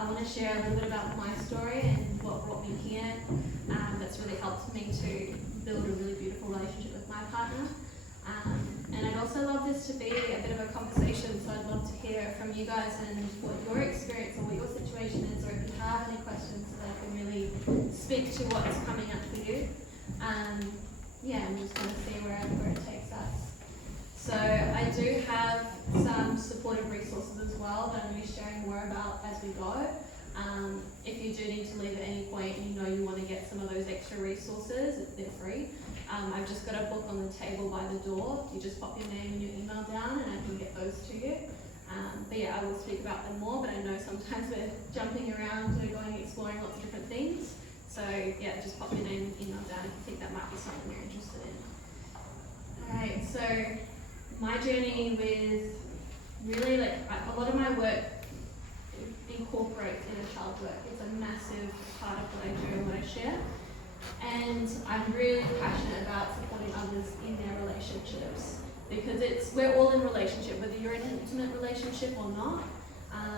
I want to share a little bit about my story and what brought me here. That's really helped me to build a really beautiful relationship with my partner. And I'd also love this to be a bit of a conversation, so I'd love to hear from you guys and what your experience or what your situation is, or if you have any questions so that I can really speak to what's coming up for you. Yeah, I'm just going to see where it takes us. So I do have some supportive resources as well that I'm going to be sharing more about as we go. If you do need to leave at any point and you know you want to get some of those extra resources, they're free. I've just got a book on the table by the door. You just pop your name and your email down and I can get those to you. But yeah, I will speak about them more, but I know sometimes we're jumping around, we're going exploring lots of different things. So yeah, just pop your name and email down if you think that might be something you're interested in. Alright, so my journey with really a lot of my work incorporates inner child work. It's a massive part of what I do and what I share. And I'm really passionate about supporting others in their relationships because we're all in relationship, whether you're in an intimate relationship or not.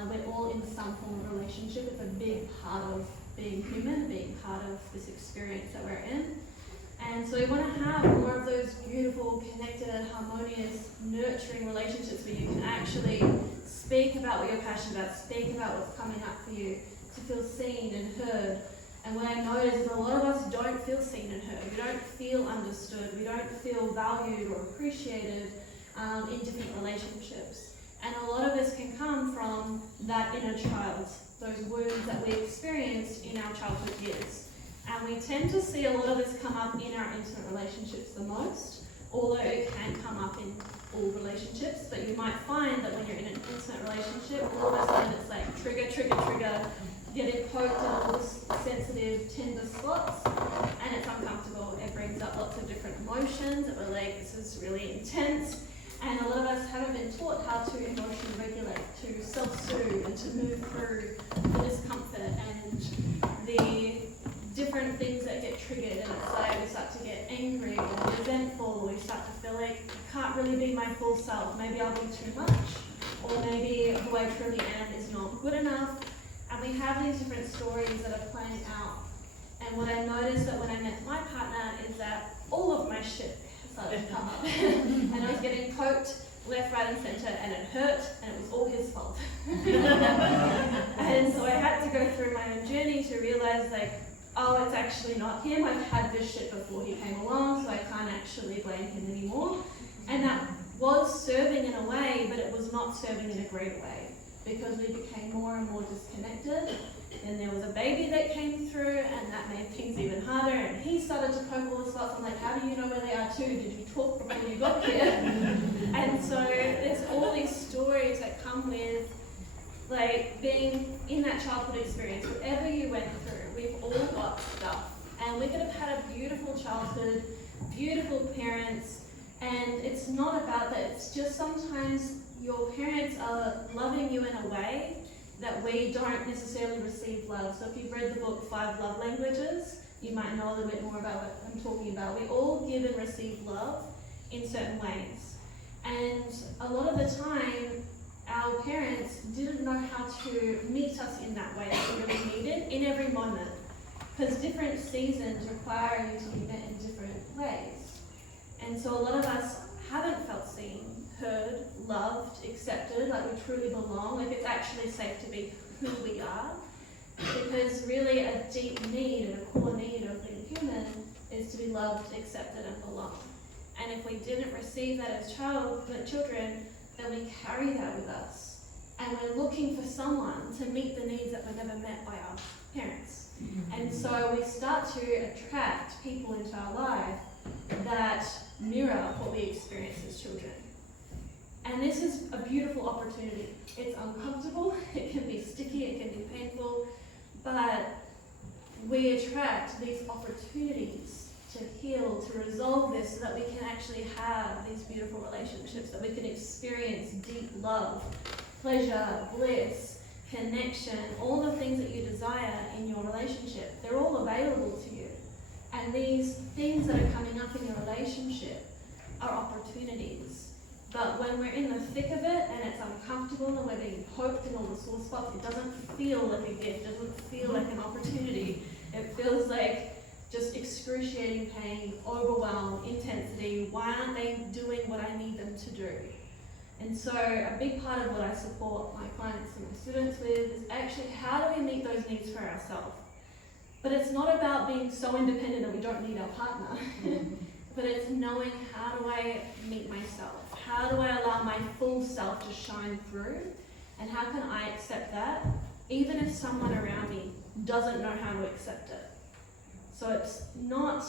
We're all in some form of relationship. It's a big part of being human, being part of this experience that we're in. And so we want to have more of those beautiful, connected, harmonious, nurturing relationships where you can actually speak about what you're passionate about, speak about what's coming up for you, to feel seen and heard. And what I notice is a lot of us don't feel seen and heard. We don't feel understood. We don't feel valued or appreciated in different relationships. And a lot of this can come from that inner child, those wounds that we experienced in our childhood years. And we tend to see a lot of this come up in our intimate relationships the most, although it can come up in all relationships. But you might find that when you're in an intimate relationship, all of a sudden it's like trigger, getting poked in all the sensitive, tender spots, and it's uncomfortable. It brings up lots of different emotions that we're like, this is really intense. And a lot of us haven't been taught how to emotionally regulate, to self-soothe, and to move through the discomfort and the different things that get triggered. And it's like we start to get angry or resentful, or we start to feel like I can't really be my full self. Maybe I'll be too much, or maybe who I truly am is not good enough. And we have these different stories that are playing out. And what I noticed that when I met my partner is that all of my shit started to come up. And I was getting poked left, right, and center, and it hurt, and it was all his fault. And so I had to go through my own journey to realize, like, oh, it's actually not him. I've had this shit before he came along, so I can't actually blame him anymore. And that was serving in a way, but it was not serving in a great way, because we became more and more disconnected. Then there was a baby that came through, and that made things even harder, and he started to poke all the spots. I'm like, how do you know where they are too? Did you talk before you got here? And so there's all these stories that come with like being in that childhood experience. Whatever you went through, we've all got stuff. And we could have had a beautiful childhood, beautiful parents, and it's not about that. It's just sometimes your parents are loving you in a way that we don't necessarily receive love. So if you've read the book 5 Love Languages, you might know a little bit more about what I'm talking about. We all give and receive love in certain ways. And a lot of the time, our parents didn't know how to meet us in that way that we really needed in every moment. Because different seasons require you to be met in different ways. And so a lot of us haven't felt seen, heard, loved, accepted, like we truly belong, like it's actually safe to be who we are. Because really a deep need and a core need of being human is to be loved, accepted, and belong. And if we didn't receive that as children, then we carry that with us. And we're looking for someone to meet the needs that were never met by our parents. And so we start to attract people into our life that mirror what we experience as children. And this is a beautiful opportunity. It's uncomfortable, it can be sticky, it can be painful, but we attract these opportunities to heal, to resolve this, so that we can actually have these beautiful relationships, that we can experience deep love, pleasure, bliss, connection, all the things that you desire in your relationship. They're all available to you. And these things that are coming up in your relationship are opportunities. But when we're in the thick of it and it's uncomfortable and we're being poked in all the sore spots, it doesn't feel like a gift, it doesn't feel like an opportunity. It feels like just excruciating pain, overwhelm, intensity. Why aren't they doing what I need them to do? And so a big part of what I support my clients and my students with is actually how do we meet those needs for ourselves? But it's not about being so independent that we don't need our partner. But it's knowing, how do I meet myself? How do I allow my full self to shine through? And how can I accept that, even if someone around me doesn't know how to accept it? So it's not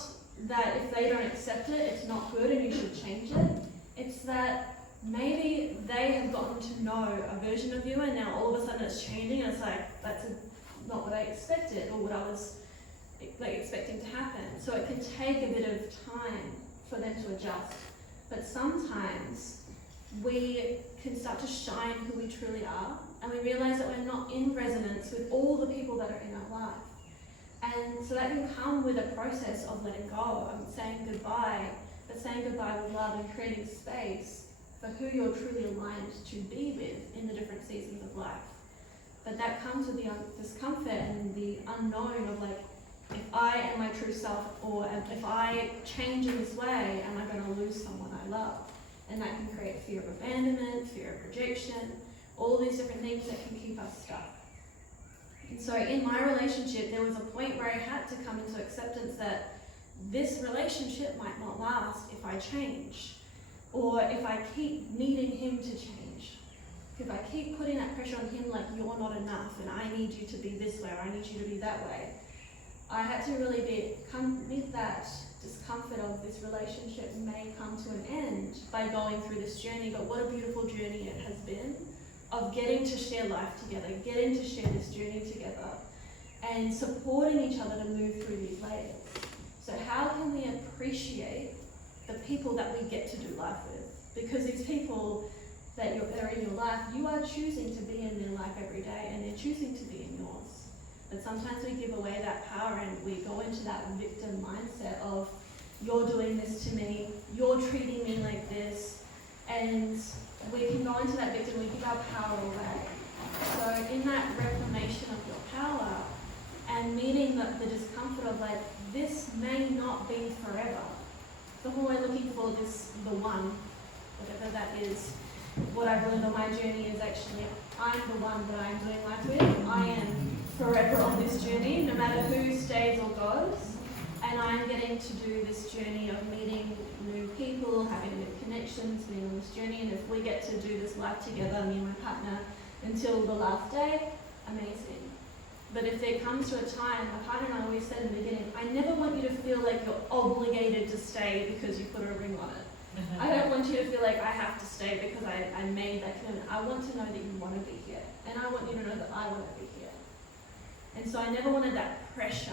that if they don't accept it, it's not good and you should change it. It's that maybe they have gotten to know a version of you and now all of a sudden it's changing and it's like, that's not what I expected or what I was expecting to happen. So it can take a bit of time for them to adjust. But sometimes we can start to shine who we truly are, and we realize that we're not in resonance with all the people that are in our life. And so that can come with a process of letting go and saying goodbye, but saying goodbye with love and creating space for who you're truly aligned to be with in the different seasons of life. But that comes with the discomfort and the unknown of like, if I am my true self, or if I change in this way, am I going to lose someone I love? And that can create fear of abandonment, fear of rejection, all these different things that can keep us stuck. And so in my relationship, there was a point where I had to come into acceptance that this relationship might not last if I change, or if I keep needing him to change. If I keep putting that pressure on him like, you're not enough, and I need you to be this way, or I need you to be that way, I had to really come with that discomfort of this relationship may come to an end by going through this journey. But what a beautiful journey it has been of getting to share life together, getting to share this journey together, and supporting each other to move through these layers. So how can we appreciate the people that we get to do life with? Because these people that are in your life, you are choosing to be in their life every day, and they're choosing to be in yours. But sometimes we give away that power and we go into that victim mindset of, you're doing this to me, you're treating me like this, and we can go into that victim, we give our power away. So in that reclamation of your power and meeting the discomfort of like, this may not be forever. The whole way looking for this, the one, whatever that is, what I've learned on my journey is actually, I'm the one that I'm doing life with. I am forever on this journey, no matter who stays or goes. And I'm getting to do this journey of meeting new people, having new connections, being on this journey. And if we get to do this life together, me and my partner, until the last day, amazing. But if there comes to a time, my partner and I always said in the beginning, I never want you to feel like you're obligated to stay because you put a ring on it. I don't want you to feel like I have to stay because I made that commitment. I want to know that you want to be here. And I want you to know that I want to be here. And so I never wanted that pressure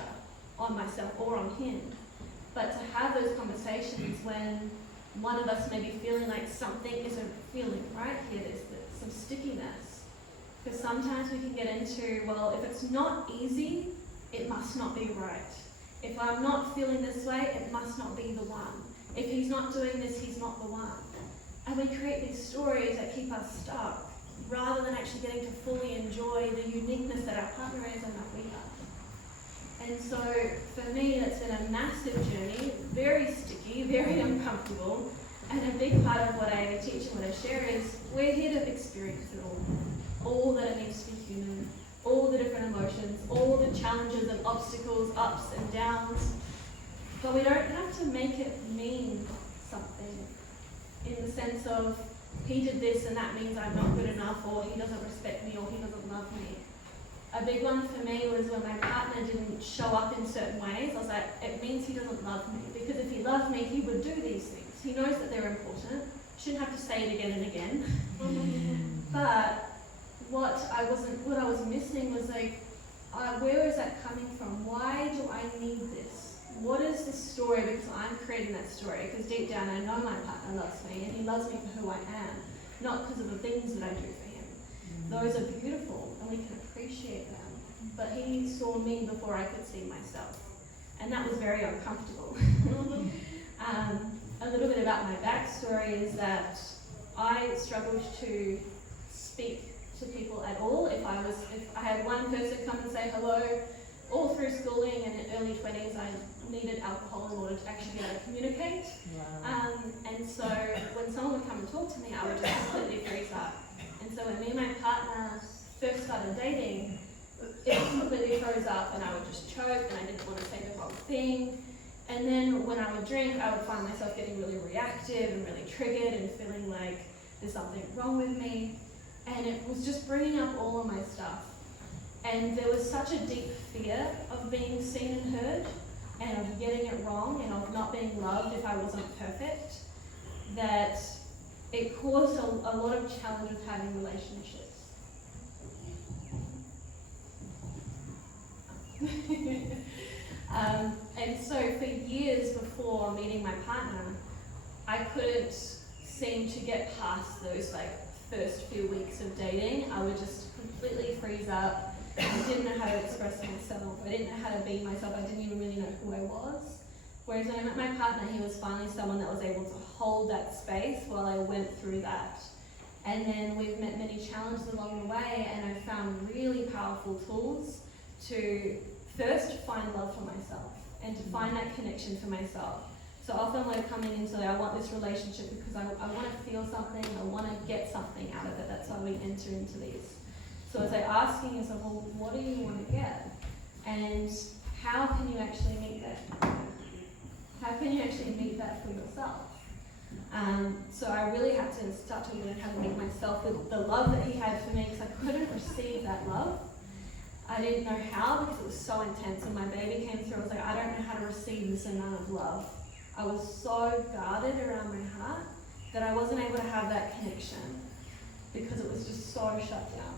on myself or on him. But to have those conversations when one of us may be feeling like something isn't feeling right here, there's some stickiness. Because sometimes we can get into, well, if it's not easy, it must not be right. If I'm not feeling this way, it must not be the one. If he's not doing this, he's not the one. And we create these stories that keep us stuck, rather than actually getting to fully enjoy the uniqueness that our partner is and that we are. And so for me, it's been a massive journey, very sticky, very uncomfortable. And a big part of what I teach and what I share is we're here to experience it all that it means to be human, all the different emotions, all the challenges and obstacles, ups and downs. But we don't have to make it mean something in the sense of he did this and that means I'm not good enough, or he doesn't respect me, or he doesn't love me. A big one for me was when my partner didn't show up in certain ways. I was like, it means he doesn't love me, because if he loved me, he would do these things. He knows that they're important. Shouldn't have to say it again and again. But what I was missing was like, where is that coming from? Why do I need this? What is this story? Because I'm creating that story. Because deep down I know my partner loves me, and he loves me for who I am, not because of the things that I do for him. Those are beautiful and we can appreciate them. But he saw me before I could see myself. And that was very uncomfortable. A little bit about my backstory is that I struggled to speak to people at all. If I had one person come and say hello, all through schooling and in early 20s, I needed alcohol in order to actually be able to communicate. Wow. And so when someone would come and talk to me, I would just completely freeze up. And so when me and my partner first started dating, it completely froze up and I would just choke and I didn't want to say the wrong thing. And then when I would drink, I would find myself getting really reactive and really triggered and feeling like there's something wrong with me. And it was just bringing up all of my stuff. And there was such a deep fear of being seen and heard and of getting it wrong and of not being loved if I wasn't perfect, that it caused a lot of challenge with having relationships. And so for years before meeting my partner, I couldn't seem to get past those like first few weeks of dating. I would just completely freeze up. I didn't know how to express myself. I didn't know how to be myself. I didn't even really know who I was. Whereas when I met my partner, he was finally someone that was able to hold that space while I went through that. And then we've met many challenges along the way, and I've found really powerful tools to first find love for myself and to find that connection for myself. So often we're coming into I want this relationship because I want to feel something, I want to get something out of it. That's why we enter into these. So it's like asking yourself, well, what do you want to get? And how can you actually meet that? How can you actually meet that for yourself? So I really had to start to learn how to meet myself with the love that he had for me, because I couldn't receive that love. I didn't know how because it was so intense. When my baby came through, I was like, I don't know how to receive this amount of love. I was so guarded around my heart that I wasn't able to have that connection because it was just so shut down.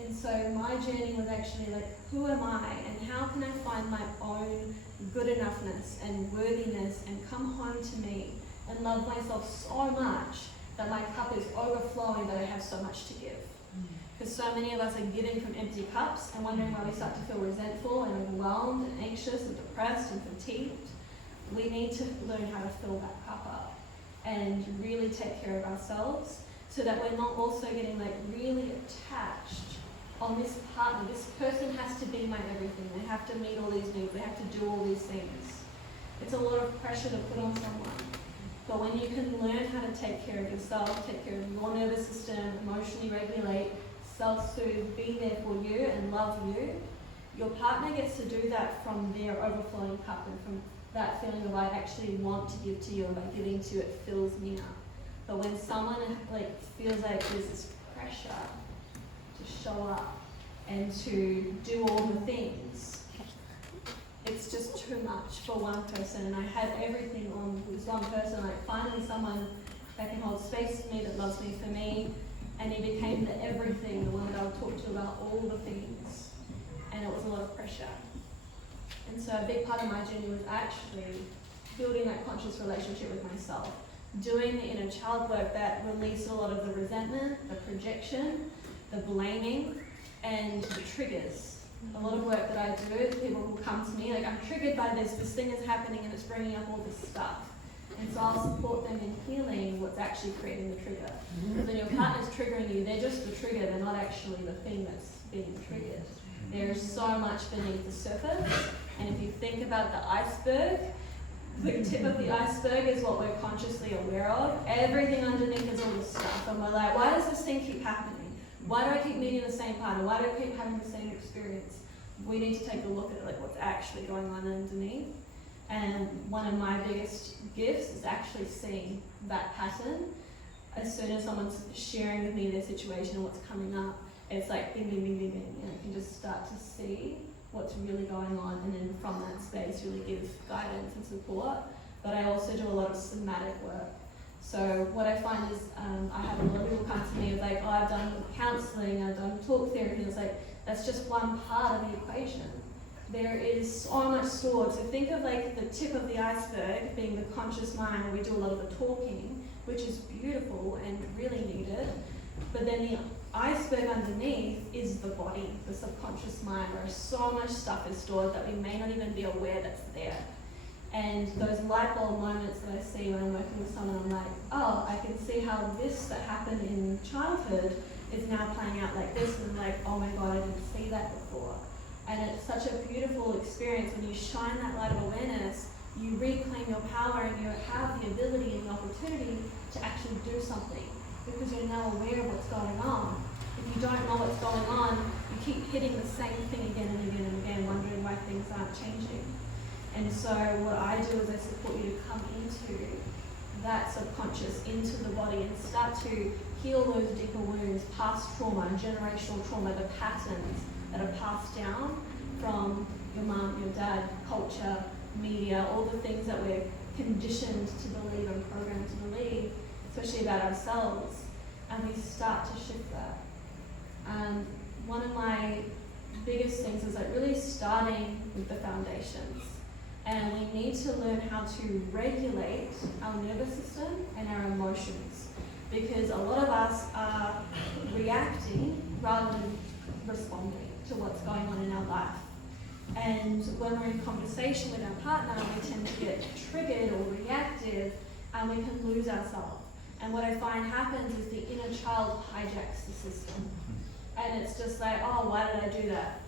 And so my journey was actually like, who am I and how can I find my own good enoughness and worthiness and come home to me and love myself so much that my cup is overflowing, that I have so much to give. Because so many of us are giving from empty cups and wondering why we start to feel resentful and overwhelmed and anxious and depressed and fatigued. We need to learn how to fill that cup up and really take care of ourselves so that we're not also getting like really attached on this partner. This person has to be my everything. They have to meet all these needs. They have to do all these things. It's a lot of pressure to put on someone. But when you can learn how to take care of yourself, take care of your nervous system, emotionally regulate, self-soothe, be there for you and love you, your partner gets to do that from their overflowing cup and from that feeling of I actually want to give to you, and by giving to you it fills me up. But when someone like feels like there's this pressure to show up and to do all the things, it's just too much for one person. And I had everything on this one person, like finally someone that can hold space for me, that loves me for me, and he became the everything, the one that I would talk to about all the things. And it was a lot of pressure. And so a big part of my journey was actually building that conscious relationship with myself, doing the inner child work that released a lot of the resentment, the projection, the blaming, and the triggers. A lot of work that I do, people will come to me like, I'm triggered by this thing is happening and it's bringing up all this stuff. And so I'll support them in healing what's actually creating the trigger. Because when your partner's triggering you, they're just the trigger, they're not actually the thing that's being triggered. There's so much beneath the surface, and if you think about the iceberg, the tip of the iceberg is what we're consciously aware of. Everything underneath is all this stuff, and we're like, why does this thing keep happening? Why do I keep meeting the same partner? Why do I keep having the same experience? We need to take a look at like what's actually going on underneath. And one of my biggest gifts is actually seeing that pattern. As soon as someone's sharing with me their situation and what's coming up, it's like bing, bing, bing, bing, bing. And I can just start to see what's really going on, and then from that space really give guidance and support. But I also do a lot of somatic work. So what I find is I have a lot of people come to me with like, oh, I've done counselling, I've done talk therapy. It's like, that's just one part of the equation. There is so much stored. So think of like the tip of the iceberg being the conscious mind, where we do a lot of the talking, which is beautiful and really needed. But then the iceberg underneath is the body, the subconscious mind, where so much stuff is stored that we may not even be aware that's there. And those light bulb moments that I see when I'm working with someone, I'm like, oh, I can see how this that happened in childhood is now playing out like this, and like, oh my God, I didn't see that before. And it's such a beautiful experience when you shine that light of awareness, you reclaim your power and you have the ability and the opportunity to actually do something because you're now aware of what's going on. If you don't know what's going on, you keep hitting the same thing again and again and again, wondering why things aren't changing. And so what I do is I support you to come into that subconscious, into the body, and start to heal those deeper wounds, past trauma, generational trauma, the patterns that are passed down from your mum, your dad, culture, media, all the things that we're conditioned to believe and programmed to believe, especially about ourselves, and we start to shift that. One of my biggest things is like really starting with the foundations, and we need to learn how to regulate our nervous system and our emotions, because a lot of us are reacting rather than responding to what's going on in our life. And when we're in conversation with our partner, we tend to get triggered or reactive, and we can lose ourselves. And what I find happens is the inner child hijacks the system. And it's just like, oh, why did I do that?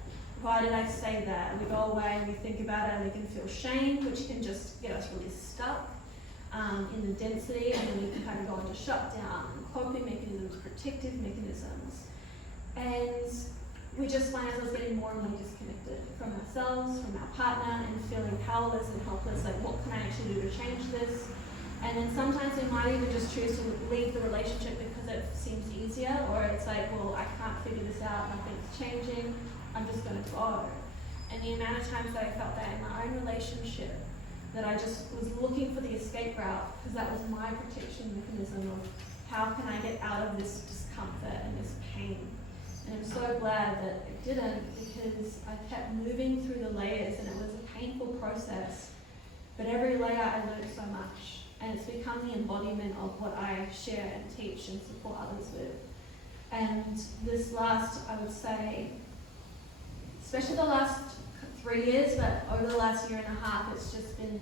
Why did I say that? And we go away and we think about it, and we can feel shame, which can just get us really stuck in the density, and then we can kind of go into shutdown, coping mechanisms, protective mechanisms. And we just find ourselves getting more and more disconnected from ourselves, from our partner, and feeling powerless and helpless, like what can I actually do to change this? And then sometimes we might even just choose to leave the relationship because it seems easier, or it's like, well, I can't figure this out, nothing's changing, I'm just going to go. And the amount of times that I felt that in my own relationship, that I just was looking for the escape route, because that was my protection mechanism of how can I get out of this discomfort and this pain. And I'm so glad that it didn't, because I kept moving through the layers, and it was a painful process. But every layer I learned so much, and it's become the embodiment of what I share and teach and support others with. And this last, I would say, especially the last 3 years, but over the last year and a half, it's just been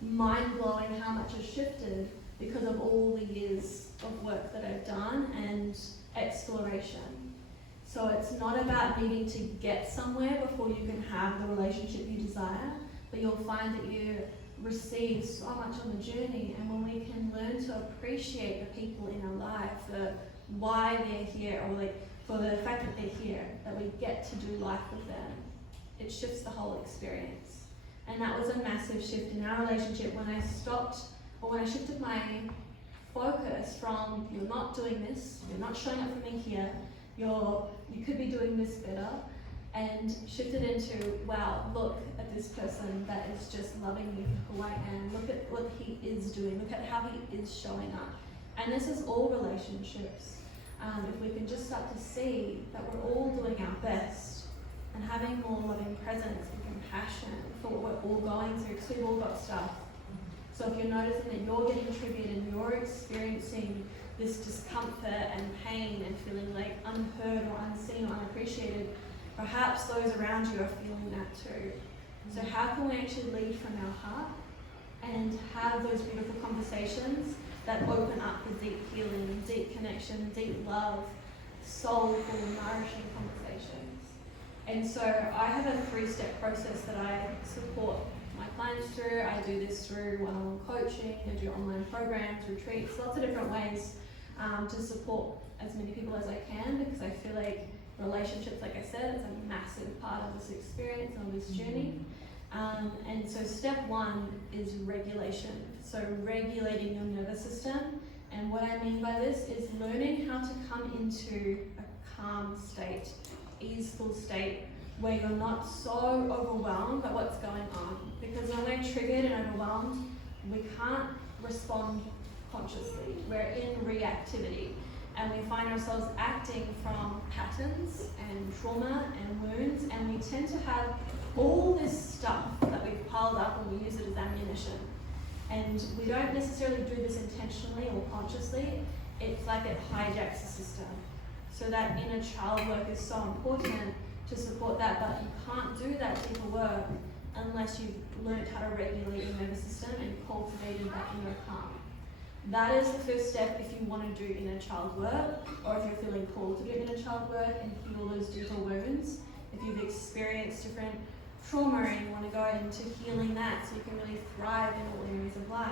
mind-blowing how much has shifted because of all the years of work that I've done and exploration. So it's not about needing to get somewhere before you can have the relationship you desire, but you'll find that you receive so much on the journey. And when we can learn to appreciate the people in our life, for why they're here, or like for the fact that they're here, that we get to do life with them, it shifts the whole experience. And that was a massive shift in our relationship when I stopped, or when I shifted my focus from, you're not doing this, you're not showing up for me here, you could be doing this better, and shifted into, wow, look at this person that is just loving me for who I am, look at what he is doing, look at how he is showing up. And this is all relationships. If we can just start to see that we're all doing our best and having more loving presence and compassion for what we're all going through, because we've all got stuff. So if you're noticing that you're getting triggered and you're experiencing this discomfort and pain and feeling like unheard or unseen or unappreciated, perhaps those around you are feeling that too. So how can we actually lead from our heart and have those beautiful conversations that open up the deep healing, deep connection, deep love, soulful, nourishing conversations? And so I have a 3-step process that I support my clients through. I do this through one-on-one coaching, I do online programs, retreats, lots of different ways to support as many people as I can, because I feel like relationships, like I said, it's a massive part of this experience and of this journey. And so step 1 is regulation. So regulating your nervous system. And what I mean by this is learning how to come into a calm state, easeful state, where you're not so overwhelmed by what's going on. Because when we're triggered and overwhelmed, we can't respond consciously. We're in reactivity. And we find ourselves acting from patterns and trauma and wounds, and we tend to have all this stuff that we've piled up and we use it as ammunition. And we don't necessarily do this intentionally or consciously. It's like it hijacks the system. So that inner child work is so important to support that, but you can't do that deeper work unless you've learned how to regulate your nervous system and cultivated that inner calm. That is the first step if you want to do inner child work, or if you're feeling called to do inner child work and heal those deeper wounds. If you've experienced different trauma and you want to go into healing that so you can really thrive in all areas of life,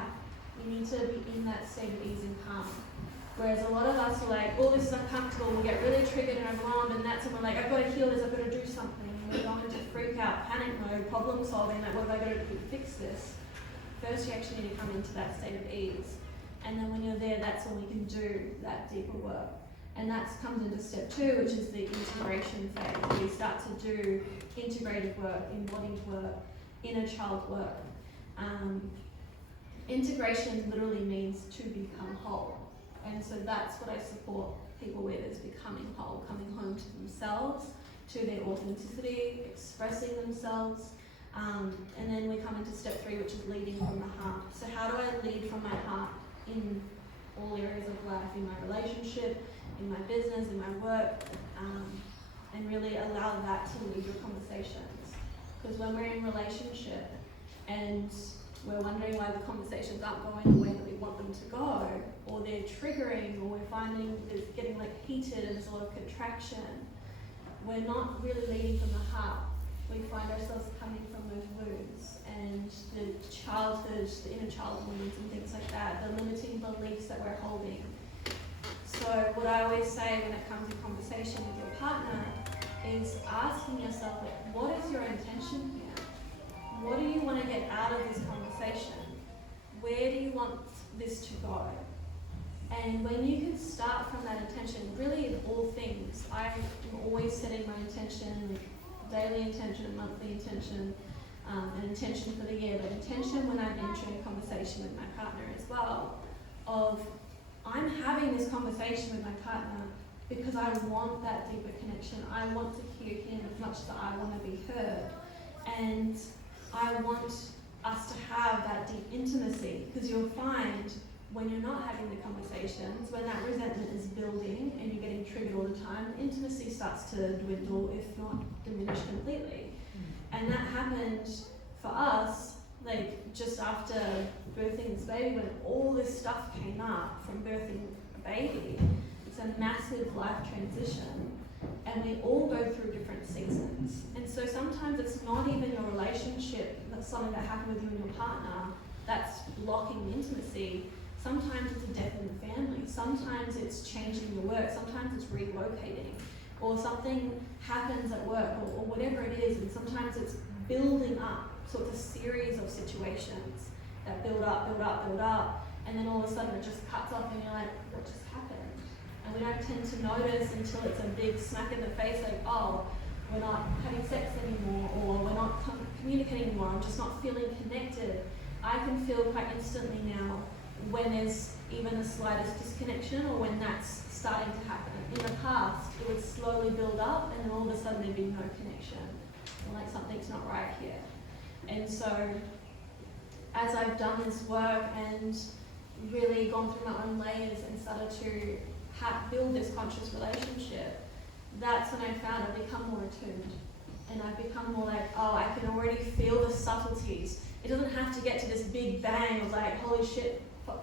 you need to be in that state of ease and calm. Whereas a lot of us are like, oh, this is uncomfortable, we get really triggered and overwhelmed, and that's when we're like, I've got to heal this, I've got to do something. And we're going into freak out, panic mode, problem solving, like, what have I got to do to fix this? First, you actually need to come into that state of ease. And then when you're there, that's when we can do that deeper work. And that comes into step 2, which is the integration phase, where we start to do integrative work, embodied work, inner child work. Integration literally means to become whole. And so that's what I support people with, is becoming whole, coming home to themselves, to their authenticity, expressing themselves. And then we come into step 3, which is leading from the heart. So how do I lead from my heart in all areas of life, in my relationship, in my business, in my work, and really allow that to lead your conversations. Because when we're in relationship and we're wondering why the conversations aren't going the way that we want them to go, or they're triggering, or we're finding it's getting like heated and there's a lot of contraction, we're not really leading from the heart. We find ourselves coming from those wounds and the childhood, the inner child wounds and things like that, the limiting beliefs that we're holding. So what I always say when it comes to conversation with your partner is asking yourself, like, what is your intention here? What do you want to get out of this conversation? Where do you want this to go? And when you can start from that intention, really in all things, I'm always setting my intention, daily intention, monthly intention, an intention for the year, but intention when I'm entering a conversation with my partner as well, of I'm having this conversation with my partner because I want that deeper connection. I want to hear him as much as I want to be heard. And I want us to have that deep intimacy, because you'll find when you're not having the conversations, when that resentment is building and you're getting triggered all the time, intimacy starts to dwindle, if not diminish completely. And that happened for us, like just after birthing this baby, when all this stuff came up from birthing a baby. It's a massive life transition, and we all go through different seasons. And so sometimes it's not even your relationship, that's something that happened with you and your partner, that's blocking the intimacy. Sometimes it's a death in the family, sometimes it's changing your work, sometimes it's relocating, or something happens at work, or whatever it is, and sometimes it's building up. So it's a series of situations that build up, and then all of a sudden it just cuts off and you're like, what just happened? And we don't tend to notice until it's a big smack in the face, like, oh, we're not having sex anymore, or we're not communicating anymore, I'm just not feeling connected. I can feel quite instantly now when there's even the slightest disconnection, or when that's starting to happen. In the past, it would slowly build up, and then all of a sudden there'd be no connection, or like something's not right here. And so, as I've done this work and really gone through my own layers and started to build this conscious relationship, that's when I found I've become more attuned. And I've become more like, oh, I can already feel the subtleties. It doesn't have to get to this big bang of like, holy shit,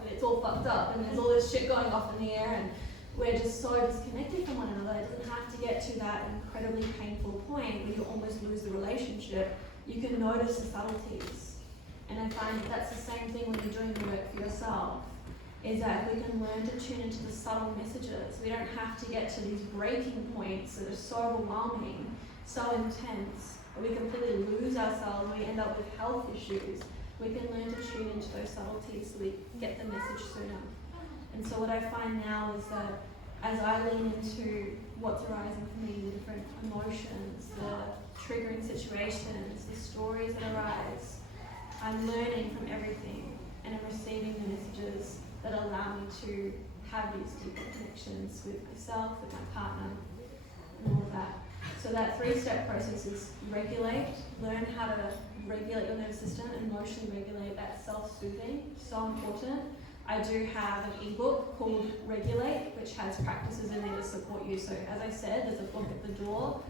it's all fucked up, and there's all this shit going off in the air, and we're just so disconnected from one another. It doesn't have to get to that incredibly painful point where you almost lose the relationship. You can notice the subtleties. And I find that that's the same thing when you're doing the work for yourself, is that we can learn to tune into the subtle messages. We don't have to get to these breaking points that are so overwhelming, so intense, that we completely lose ourselves and we end up with health issues. We can learn to tune into those subtleties so we get the message sooner. And so what I find now is that as I lean into what's arising for me, the different emotions, the triggering situations, the stories that arise, I'm learning from everything, and I'm receiving the messages that allow me to have these deeper connections with myself, with my partner, and all of that. So that 3-step process is regulate, learn how to regulate your nervous system, emotionally regulate, that self-soothing, so important. I do have an ebook called Regulate, which has practices in there to support you. So as I said, there's a book at the door.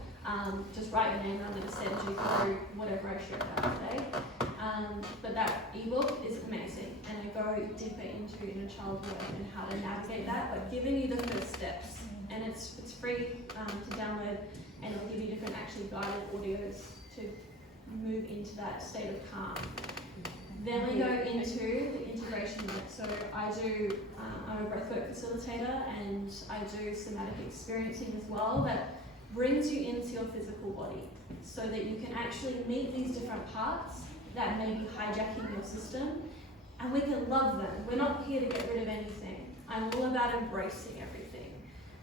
Just write your name and I'm going to send you through whatever I shared out today. But that ebook is amazing, and I go deeper into inner child work and how to navigate that, but giving you the first steps. And it's free to download, and it'll give you different actually guided audios to move into that state of calm. Then we go into the integration work. So I'm a breathwork facilitator, and I do somatic experiencing as well that brings you into your physical body so that you can actually meet these different parts that may be hijacking your system, and we can love them. We're not here to get rid of anything. I'm all about embracing everything.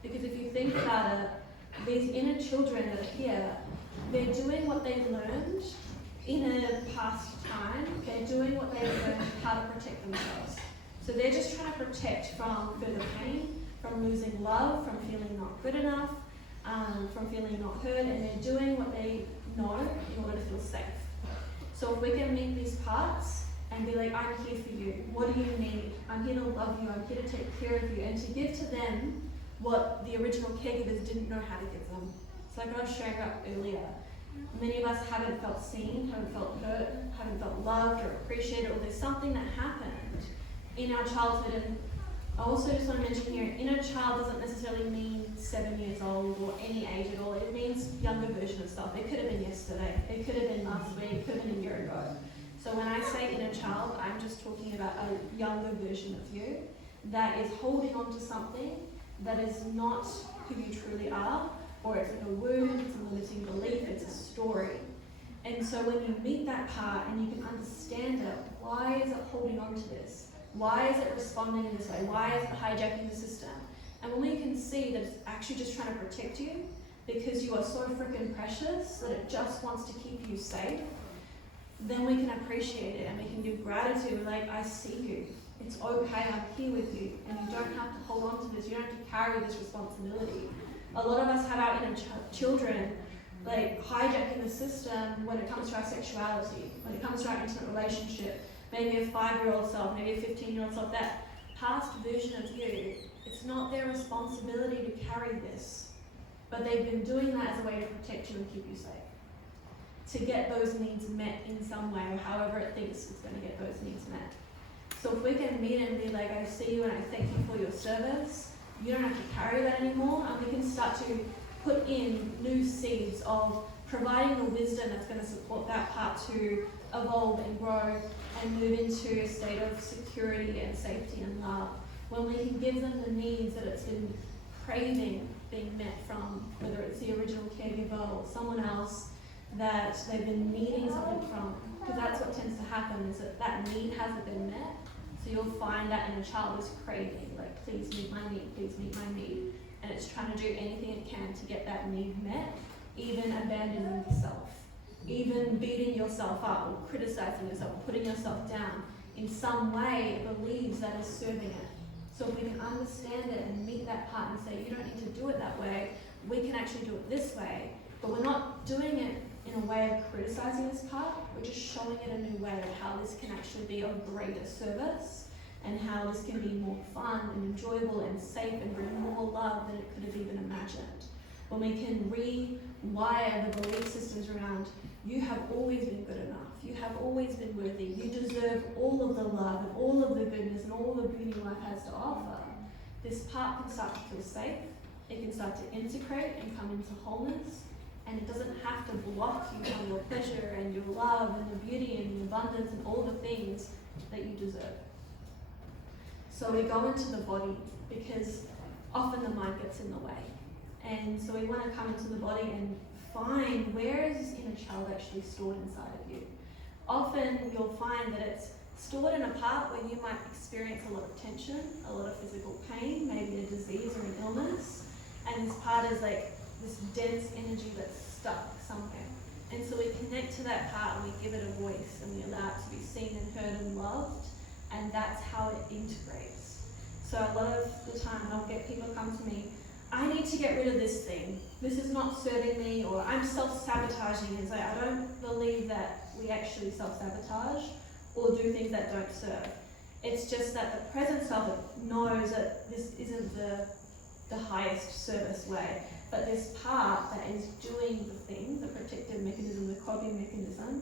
Because if you think about it, these inner children that are here, they're doing what they learned in a past time. They're doing what they learned how to protect themselves. So they're just trying to protect from further pain, from losing love, from feeling not good enough, from feeling not heard, and they're doing what they know in order to feel safe. So if we can meet these parts and be like, I'm here for you, what do you need? I'm here to love you, I'm here to take care of you, and to give to them what the original caregivers didn't know how to give them. So like I was sharing about earlier, many of us haven't felt seen, haven't felt hurt, haven't felt loved or appreciated, or there's something that happened in our childhood. And I also just want to mention here, inner child doesn't necessarily mean 7 years old or any age at all. It means younger version of stuff. It could have been yesterday, it could have been last week, it could have been a year ago. So when I say inner child, I'm just talking about a younger version of you that is holding on to something that is not who you truly are, or it's like a wound, it's a limiting belief, it's a story. And so when you meet that part and you can understand it, why is it holding on to this? Why is it responding in this way? Why is it hijacking the system? And when we can see that it's actually just trying to protect you because you are so freaking precious that it just wants to keep you safe, then we can appreciate it and we can give gratitude. We're like, I see you. It's okay, I'm here with you. And you don't have to hold on to this. You don't have to carry this responsibility. A lot of us have our inner children like hijacking the system when it comes to our sexuality, when it comes to our intimate relationship. Maybe a 5-year-old self, maybe a 15-year-old self, that past version of you, it's not their responsibility to carry this. But they've been doing that as a way to protect you and keep you safe. To get those needs met in some way, or however it thinks it's going to get those needs met. So if we can meet and be like, I see you and I thank you for your service, you don't have to carry that anymore, and we can start to put in new seeds of providing the wisdom that's going to support that part to evolve and grow and move into a state of security and safety and love. When we can give them the needs that it's been craving being met from, whether it's the original caregiver or someone else that they've been needing something from, because that's what tends to happen, is that that need hasn't been met. So you'll find that inner child is craving, like, please meet my need, please meet my need. And it's trying to do anything it can to get that need met, even abandoning yourself, even beating yourself up or criticizing yourself or putting yourself down. In some way, it believes that is serving it. So if we can understand it and meet that part and say, you don't need to do it that way, we can actually do it this way. But we're not doing it in a way of criticizing this part, we're just showing it a new way of how this can actually be of greater service and how this can be more fun and enjoyable and safe and bring more love than it could have even imagined. When we can rewire the belief systems around, you have always been good enough, you have always been worthy, you deserve all of the love and all of the goodness and all the beauty life has to offer, this part can start to feel safe, it can start to integrate and come into wholeness. And it doesn't have to block you from your pleasure and your love and the beauty and the abundance and all the things that you deserve. So we go into the body because often the mind gets in the way. And so we want to come into the body and find where is this inner child actually stored inside of you. Often you'll find that it's stored in a part where you might experience a lot of tension, a lot of physical pain, maybe a disease or an illness. And this part is like this dense energy that's stuck somewhere. And so we connect to that part and we give it a voice and we allow it to be seen and heard and loved, and that's how it integrates. So a lot of the time I'll get people come to me, I need to get rid of this thing. This is not serving me, or I'm self-sabotaging. It's like, I don't believe that we actually self-sabotage or do things that don't serve. It's just that the present self knows that this isn't the highest service way. But this part that is doing the thing, the protective mechanism, the coping mechanism,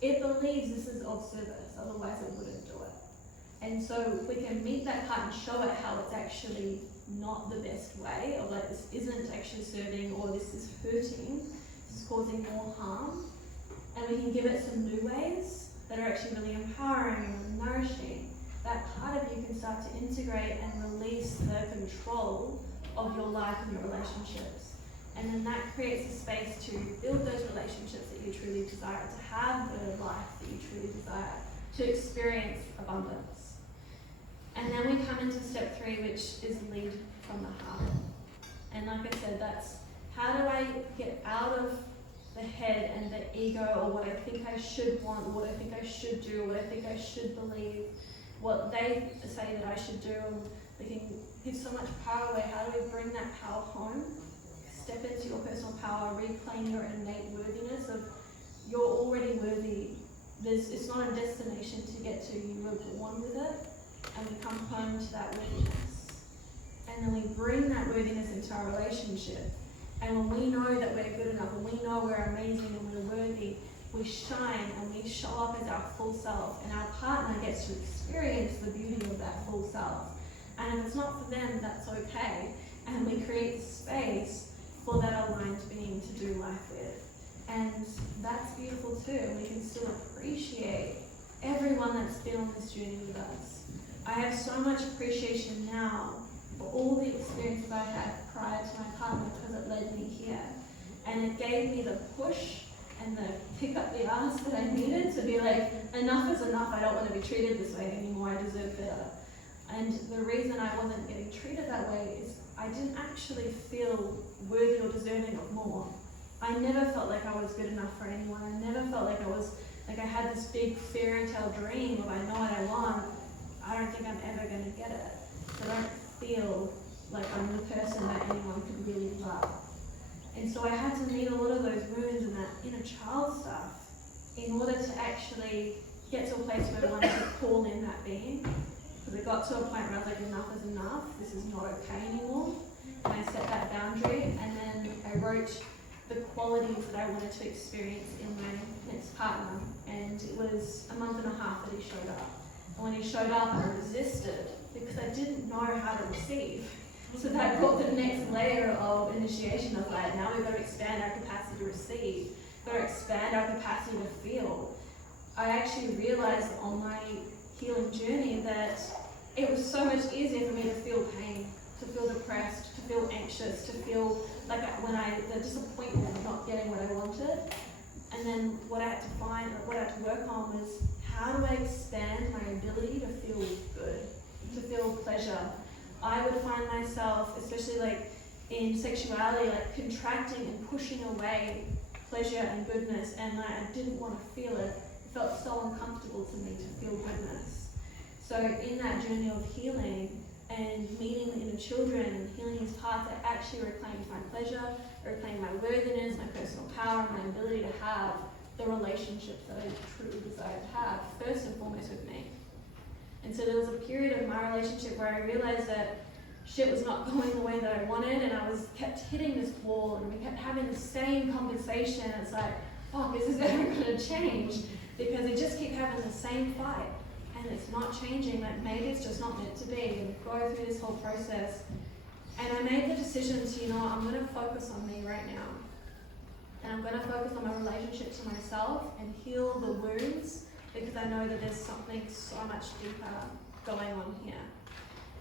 it believes this is of service, otherwise it wouldn't do it. And so we can meet that part and show it how it's actually not the best way, or like this isn't actually serving, or this is hurting, this is causing more harm. And we can give it some new ways that are actually really empowering and nourishing. That part of you can start to integrate and release the control of your life and your relationships. And then that creates a space to build those relationships that you truly desire, to have the life that you truly desire, to experience abundance. And then we come into step 3, which is lead from the heart. And like I said, that's how do I get out of the head and the ego, or what I think I should want, or what I think I should do, or what I think I should believe, what they say that I should do. And we can give so much power away. How do we bring that power home? Step into your personal power, reclaim your innate worthiness of you're already worthy. It's not a destination to get to, you were born with it. And we come home to that worthiness. And then we bring that worthiness into our relationship. And when we know that we're good enough, when we know we're amazing and we're worthy, we shine and we show up as our full self. And our partner gets to experience the beauty of that full self. And if it's not for them, that's okay. And we create space for that aligned being to do life with. And that's beautiful too. We can still appreciate everyone that's been on this journey with us. I have so much appreciation now for all the experiences I had prior to my partner, because it led me here. And it gave me the push and the kick up the ass that I needed to be like, enough is enough, I don't want to be treated this way anymore, I deserve better. And the reason I wasn't getting treated that way is I didn't actually feel worthy or deserving of more. I never felt like I was good enough for anyone. I never felt like I had this big fairy tale dream of I know what I want. I don't think I'm ever going to get it. So I don't feel like I'm the person that anyone could really love. And so I had to meet a lot of those wounds and that inner child stuff in order to actually get to a place where I wanted to call in that being. Because it got to a point where I was like, enough is enough. This is not okay anymore. And I set that boundary, and then I wrote the qualities that I wanted to experience in my next partner. And it was a month and a half that he showed up. And when he showed up, I resisted because I didn't know how to receive. So that brought the next layer of initiation of like, now we've got to expand our capacity to receive. We've got to expand our capacity to feel. I actually realized on my healing journey that it was so much easier for me to feel pain, to feel depressed, to feel anxious, to feel like the disappointment of not getting what I wanted. And then what I had to find, or what I had to work on was, how do I expand my ability to feel good, to feel pleasure? I would find myself, especially like in sexuality, like contracting and pushing away pleasure and goodness, and I didn't want to feel it. It felt so uncomfortable to me to feel goodness. So in that journey of healing and meeting the inner children and healing these parts, I actually reclaimed my pleasure, reclaimed my worthiness, my personal power, my ability to have the relationships that I truly desire to have, first and foremost with me. And so there was a period of my relationship where I realized that shit was not going the way that I wanted, and I kept hitting this wall, and we kept having the same conversation. It's like, fuck, is this ever going to change? Because they just keep having the same fight, and it's not changing. Like, maybe it's just not meant to be. And go through this whole process, and I made the decision to, I'm going to focus on me right now, and I'm going to focus on my relationship to myself and heal the wounds, because I know that there's something so much deeper going on here.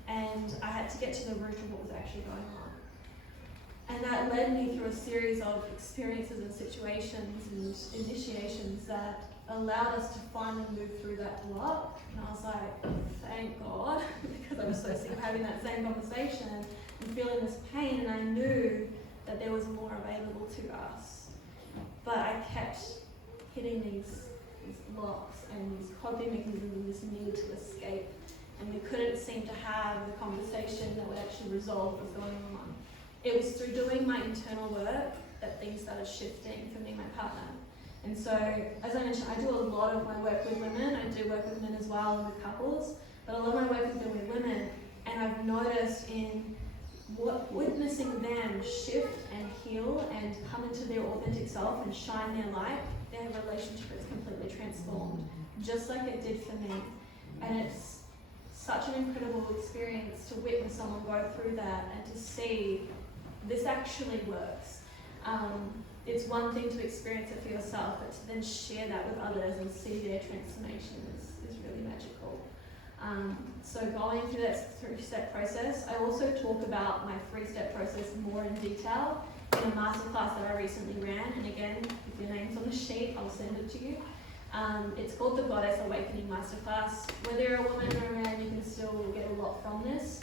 And I had to get to the root of what was actually going on. And that led me through a series of experiences and situations and initiations that allowed us to finally move through that block. And I was like, thank God, because I was so sick of having that same conversation and feeling this pain, and I knew that there was more available to us. But I kept hitting these blocks and these coping mechanisms and this need to escape. And we couldn't seem to have the conversation that would actually resolve what was going on. It was through doing my internal work that things started shifting for me and my partner. And so, as I mentioned, I do a lot of my work with women. I do work with men as well and with couples, but a lot of my work has been with women. And I've noticed in witnessing them shift and heal and come into their authentic self and shine their light, their relationship is completely transformed, just like it did for me. And it's such an incredible experience to witness someone go through that and to see this actually works. It's one thing to experience it for yourself, but to then share that with others and see their transformation is really magical. So going through that 3-step process, I also talk about my 3-step process more in detail in a masterclass that I recently ran. And again, if your name's on the sheet, I'll send it to you. It's called the Goddess Awakening Masterclass. Whether you're a woman or a man, you can still get a lot from this.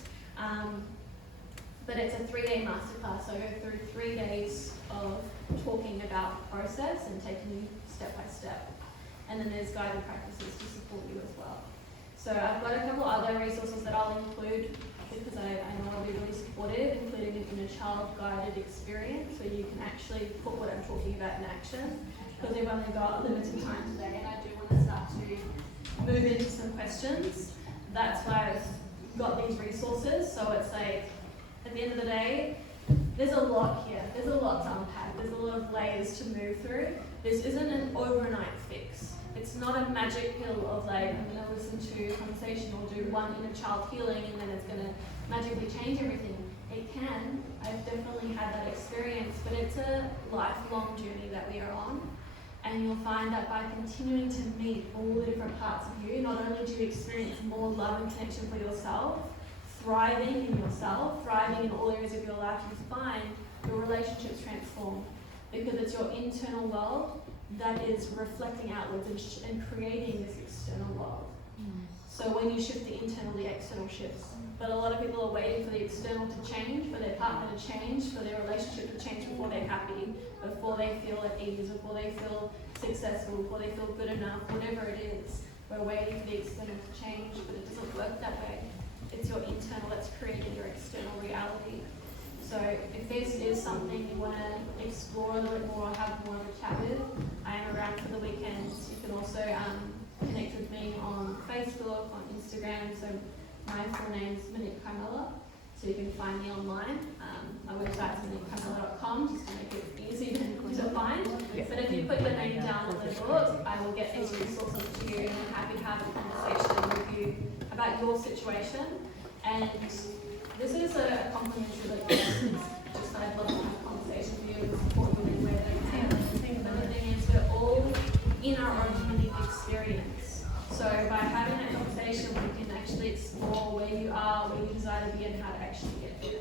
But it's a 3-day masterclass, so I go through 3 days of talking about the process and taking you step by step. And then there's guided practices to support you as well. So I've got a couple other resources that I'll include because I know I'll be really supportive, including an inner child guided experience where you can actually put what I'm talking about in action, because we've only got limited time today and I do want to start to move into some questions. That's why I've got these resources. So it's like, at the end of the day, there's a lot here. There's a lot to unpack. There's a lot of layers to move through. This isn't an overnight fix. It's not a magic pill of like, I'm going to listen to a conversation or do one inner child healing and then it's going to magically change everything. It can. I've definitely had that experience, but it's a lifelong journey that we are on. And you'll find that by continuing to meet all the different parts of you, not only do you experience more love and connection for yourself, thriving in yourself, thriving in all areas of your life, you find your relationships transform, because it's your internal world that is reflecting outwards and creating this external world. So when you shift the internal, the external shifts. But a lot of people are waiting for the external to change, for their partner to change, for their relationship to change before they're happy, before they feel at ease, before they feel successful, before they feel good enough, whatever it is. We're waiting for the external to change, but it doesn't work that way. It's your internal that's creating your external reality. So if this is something you want to explore a little bit more or have more of a chat with, I am around for the weekends. You can also connect with me on Facebook, on Instagram. So my full name's Monique, so you can find me online. My website is moniquecarmela.com, just to make it easy to find. But if you put your name down on the book, I will get these resources to you, and I'm happy to have a conversation with you about your situation. And this is a complimentary course. Just I'd love to have a conversation with you and support you in where they can. But the thing is, we're all in our own unique experience. So by having that conversation, we can actually explore where you are, where you desire to be, and how to actually get there.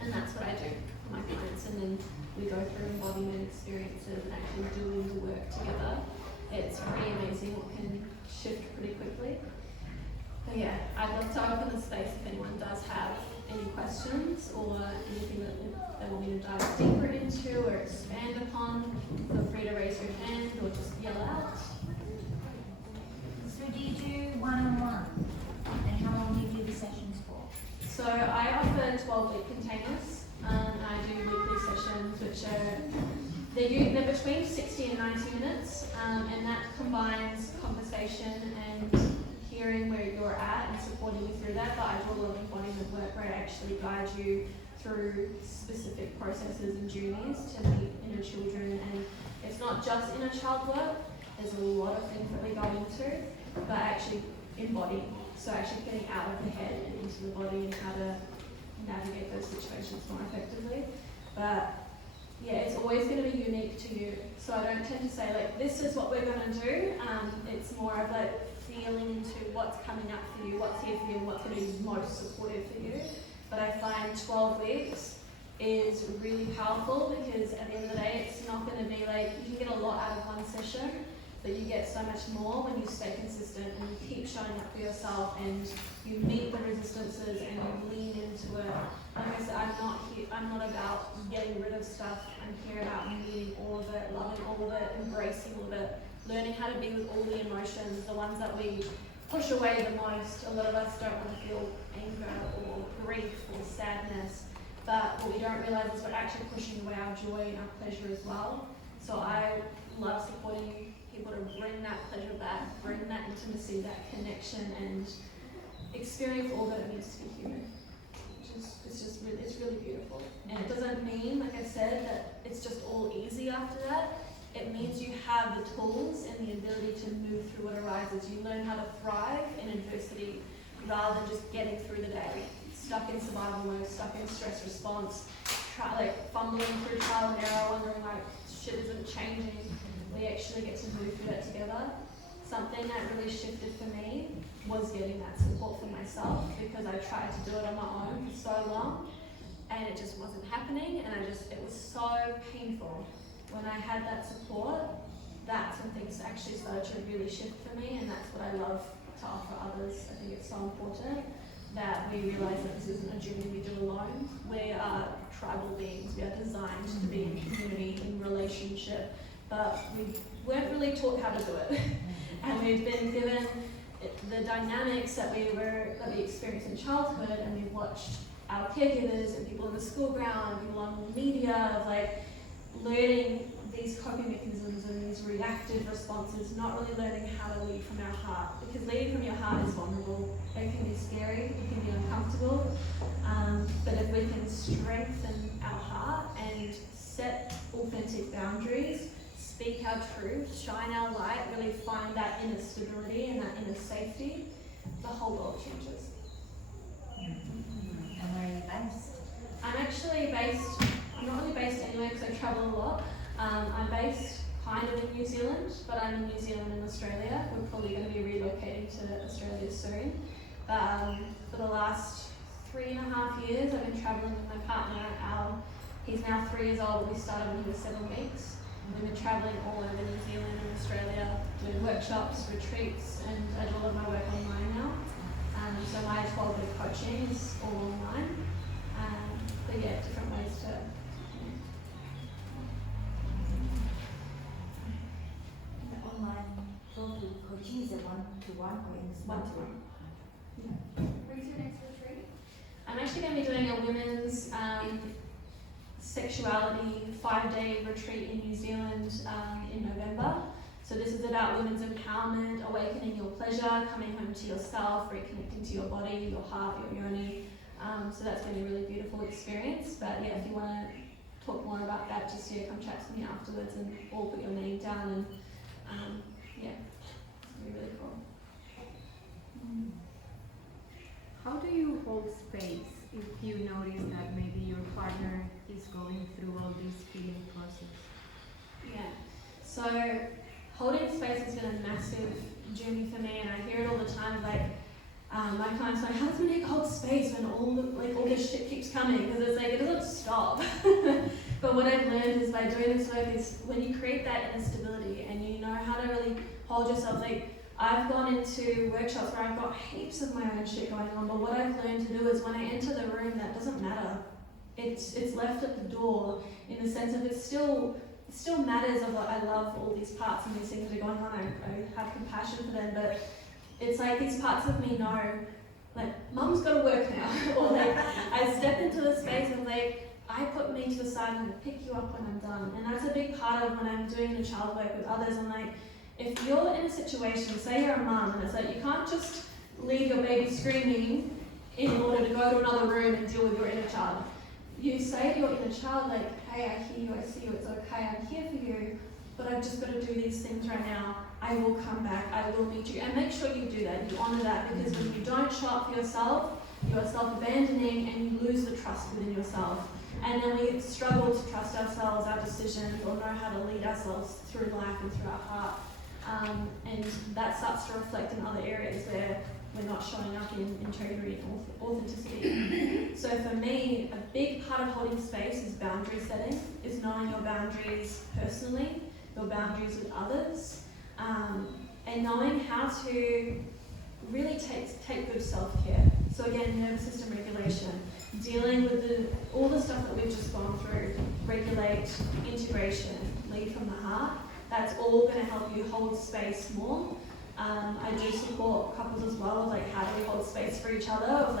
And that's what I do for my clients. And then we go through embodiment experiences and actually doing the work together. It's pretty amazing what can shift pretty quickly. But yeah, I'd love to open the space if anyone does have any questions or anything that they want me to dive deeper into or expand upon. Feel free to raise your hand or just yell out. So do you do one-on-one? And how long do you do the sessions for? So I offer 12-week containers. I do weekly sessions which are, they're between 60 and 90 minutes, and that combines conversation and hearing where you're at and supporting you through that. But I do a lot of embodiment work where I actually guide you through specific processes and journeys to meet inner children. And it's not just inner child work, there's a lot of things that we go into, but actually embodying. So actually getting out of the head and into the body and how to navigate those situations more effectively. But yeah, it's always going to be unique to you. So I don't tend to say like, this is what we're going to do. It's more of like feeling into what's coming up for you, what's here for you, what's going to be most supportive for you. But I find 12 weeks is really powerful because at the end of the day, it's not going to be like, you can get a lot out of one session, but you get so much more when you stay consistent and you keep showing up for yourself and you meet the resistances and you lean into it. Like I said, I'm not about getting rid of stuff. I'm here about meeting all of it, loving all of it, embracing all of it, learning how to be with all the emotions, the ones that we push away the most. A lot of us don't want to feel anger or grief or sadness, but what we don't realize is we're actually pushing away our joy and our pleasure as well. So I love supporting people to bring that pleasure back, bring that intimacy, that connection, and experience all that it means to be human. It's really beautiful. And it doesn't mean, like I said, that it's just all easy after that. it means you have the tools and the ability to move through what arises. You learn how to thrive in adversity rather than just getting through the day, stuck in survival mode, stuck in stress response, fumbling through trial and error, wondering shit isn't changing. We actually get to move through that together. Something that really shifted for me was getting that support for myself, because I tried to do it on my own for so long and it just wasn't happening, and it was so painful. When I had that support, that's when things actually started to really shift for me, and that's what I love to offer others. I think it's so important that we realize that this isn't a journey we do alone. We are tribal beings. We are designed to be in community, in relationship, but we weren't really taught how to do it. And we've been given the dynamics that we experienced in childhood, and we've watched our caregivers and people in the school ground, people on media, learning these coping mechanisms and these reactive responses, not really learning how to lead from our heart. Because leading from your heart is vulnerable. It can be scary, it can be uncomfortable, but if we can strengthen our heart and set authentic boundaries, speak our truth, shine our light, really find that inner stability and that inner safety, the whole world changes. And where are you based? I'm not really based anywhere because I travel a lot. I'm based kind of in New Zealand, but I'm in New Zealand and Australia. We're probably going to be relocating to Australia soon. But for the last 3.5 years, I've been traveling with my partner. He's now 3 years old. We started when he was 7 weeks. We've been traveling all over New Zealand and Australia, doing workshops, retreats, and I do a lot of my work online now. So my 12-week coaching is all online. But yeah, different ways to. The online coaching is a one-to-one or is One-to-one. Where's your next retreat? I'm actually going to be doing a women's sexuality 5-day retreat in New Zealand in November. So this is about women's empowerment, awakening your pleasure, coming home to yourself, reconnecting to your body, your heart, your yoni. So that's going to be a really beautiful experience. But yeah, if you want to talk more about that, just come chat to me afterwards, and or put your name down, and yeah, it's going to be really cool. How do you hold space if you notice that maybe your partner is going through all this healing process? Yeah, so holding space has been a massive journey for me, and I hear it all the time. My clients are like, how does Monique hold space when all this shit keeps coming? Because it's it doesn't stop. But what I've learned is by doing this work is when you create that inner stability and you know how to really hold yourself. I've gone into workshops where I've got heaps of my own shit going on, but what I've learned to do is when I enter the room, that doesn't matter. It's left at the door in the sense of it still matters of what I love all these parts and these things that are going on. I have compassion for them, but it's these parts of me know, Mum's got to work now. Or I step into the space and I put me to the side and pick you up when I'm done. And that's a big part of when I'm doing the child work with others. I'm if you're in a situation, say you're a mum, and it's you can't just leave your baby screaming in order to go to another room and deal with your inner child. You say to your inner child, hey, I hear you, I see you, it's okay, I'm here for you, but I've just got to do these things right now. I will come back, I will meet you. And make sure you do that, you honour that, because when you don't show up for yourself, you are self-abandoning and you lose the trust within yourself. And then we struggle to trust ourselves, our decisions, or know how to lead ourselves through life and through our heart. And that starts to reflect in other areas where we're not showing up in integrity and authenticity. So for me, a big part of holding space is boundary setting, is knowing your boundaries personally, your boundaries with others, and knowing how to really take good self-care. So again, nervous system regulation, dealing with all the stuff that we've just gone through, regulate, integration, lead from the heart. That's all going to help you hold space more. I do support couples as well of how do we hold space for each other, of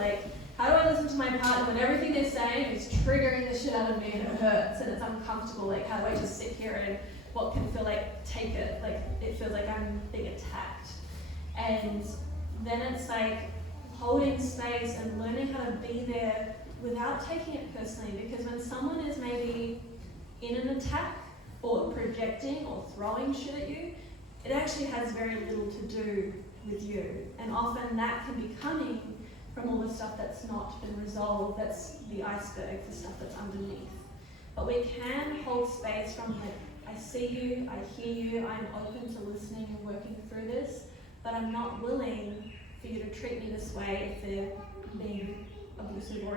how do I listen to my partner when everything they're saying is triggering the shit out of me and it hurts and it's uncomfortable. How do I just sit here and what can feel take it, it feels like I'm being attacked. And then it's holding space and learning how to be there without taking it personally, because when someone is maybe in an attack or projecting or throwing shit at you, it actually has very little to do with you. And often that can be coming from all the stuff that's not been resolved, that's the iceberg, the stuff that's underneath. But we can hold space from like, I see you, I hear you, I'm open to listening and working through this, but I'm not willing for you to treat me this way if they're being abusive or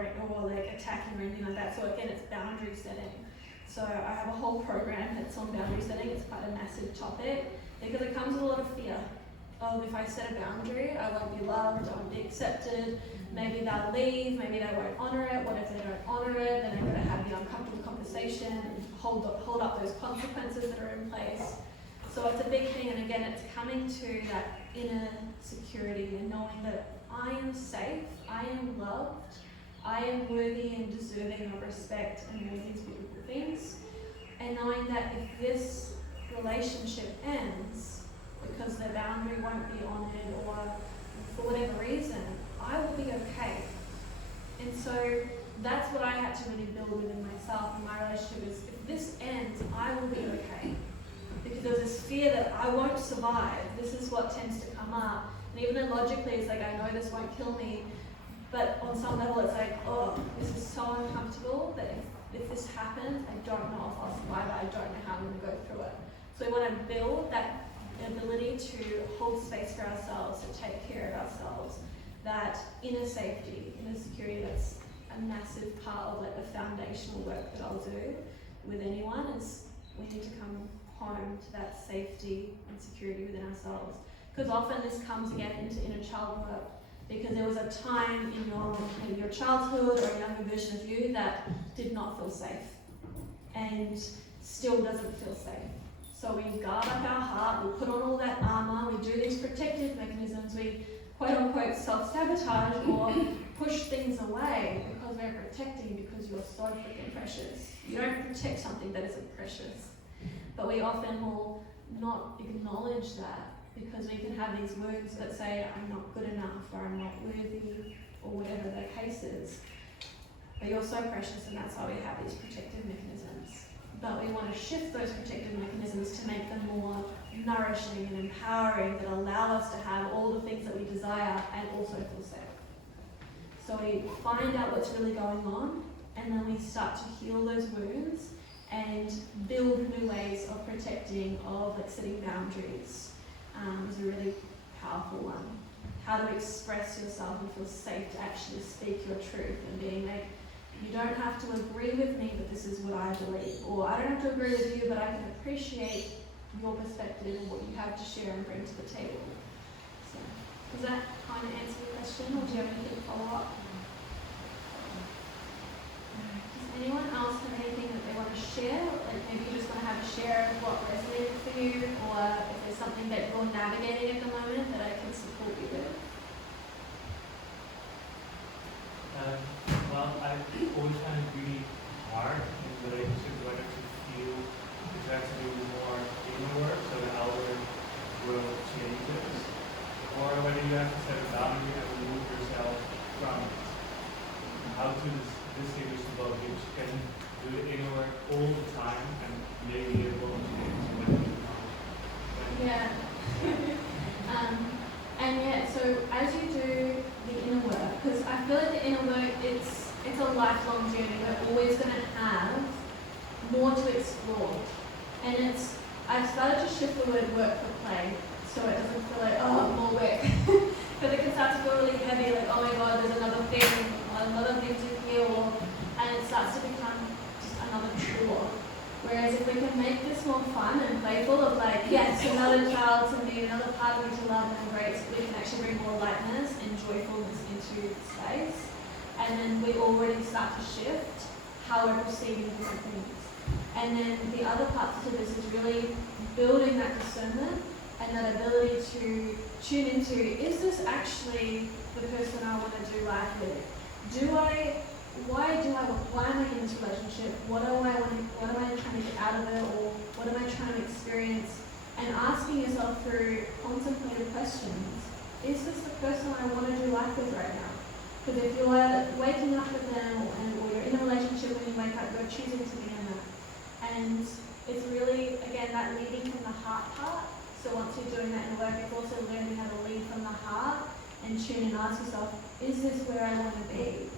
like attacking or anything like that. So again, it's boundary setting. So I have a whole program that's on boundary setting. It's quite a massive topic because it comes with a lot of fear. Oh, if I set a boundary, I won't be loved, I won't be accepted, maybe they'll leave, maybe they won't honour it. What if they don't honour it? Then I'm going to have the uncomfortable conversation and hold up those consequences that are in place. So it's a big thing, and again, it's coming to that inner security and knowing that I am safe, I am loved, I am worthy and deserving of respect and all these beautiful things. And knowing that if this relationship ends because the boundary won't be honoured or for whatever reason, I will be okay. And so that's what I had to really build within myself in my relationship is if this ends, I will be okay. Because there's this fear that I won't survive. This is what tends to come up. And even though logically it's like, I know this won't kill me, but on some level it's like, oh, this is so uncomfortable that if this happens, I don't know if I'll survive it. I don't know how I'm going to go through it. So we want to build that ability to hold space for ourselves, to take care of ourselves, that inner safety, inner security, that's a massive part of like the foundational work that I'll do with anyone is we need to come home to that safety and security within ourselves. Because often this comes again into inner child work because there was a time in your childhood or a younger version of you that did not feel safe and still doesn't feel safe. So we guard up our heart, we put on all that armor, we do these protective mechanisms, we quote unquote self-sabotage or push things away because we're protecting because you're so freaking precious. You don't protect something that isn't precious. But we often will not acknowledge that because we can have these wounds that say I'm not good enough or I'm not worthy or whatever the case is. But you're so precious and that's why we have these protective mechanisms. But we want to shift those protective mechanisms to make them more nourishing and empowering that allow us to have all the things that we desire and also feel safe. So we find out what's really going on and then we start to heal those wounds and build new ways of protecting, of like setting boundaries is a really powerful one. How to express yourself and feel safe to actually speak your truth and being like, you don't have to agree with me, but this is what I believe. Or I don't have to agree with you, but I can appreciate your perspective and what you have to share and bring to the table. So, does that kind of answer your question, or do you have anything to follow up? Does anyone else have anything that they want to share? Like maybe you just want to have a share of what resonated for you, or if there's something that you're navigating at the moment that I can support you with. Well, I've always found it really hard in relationships whether to feel to try to do more inner work so the outer world changes, or whether you have to set a boundary and remove yourself from it. How to distinguish the both, which can do the inner work all the time and maybe it will change when you know. Yeah. And yeah, so as you do the inner work, because I feel like the inner work, it's a lifelong journey. We're always going to have more to explore. And I've started to shift the word work for play, so it doesn't feel like, oh, more work. Because it can start to feel really heavy, like, oh my god, there's another thing to heal, and it starts to become just another chore. Whereas if we can make this more fun and playful of like, yes, another child to me, another part of me to love and embrace, we can actually bring more lightness and joyfulness into space. And then we already start to shift how we're perceiving different things. And then the other part to this is really building that discernment and that ability to tune into, is this actually the person I want to do life with? Why am I in this relationship? What am I trying to get out of it, or what am I trying to experience? And asking yourself through contemplative questions, is this the person I want to do life with right now? Because if you are waking up with them or you're in a relationship when you wake up, you're choosing to be in that. And it's really, again, that leading from the heart part. So once you're doing that in the work, it's also learning how to lead from the heart and tune and ask yourself, is this where I want to be?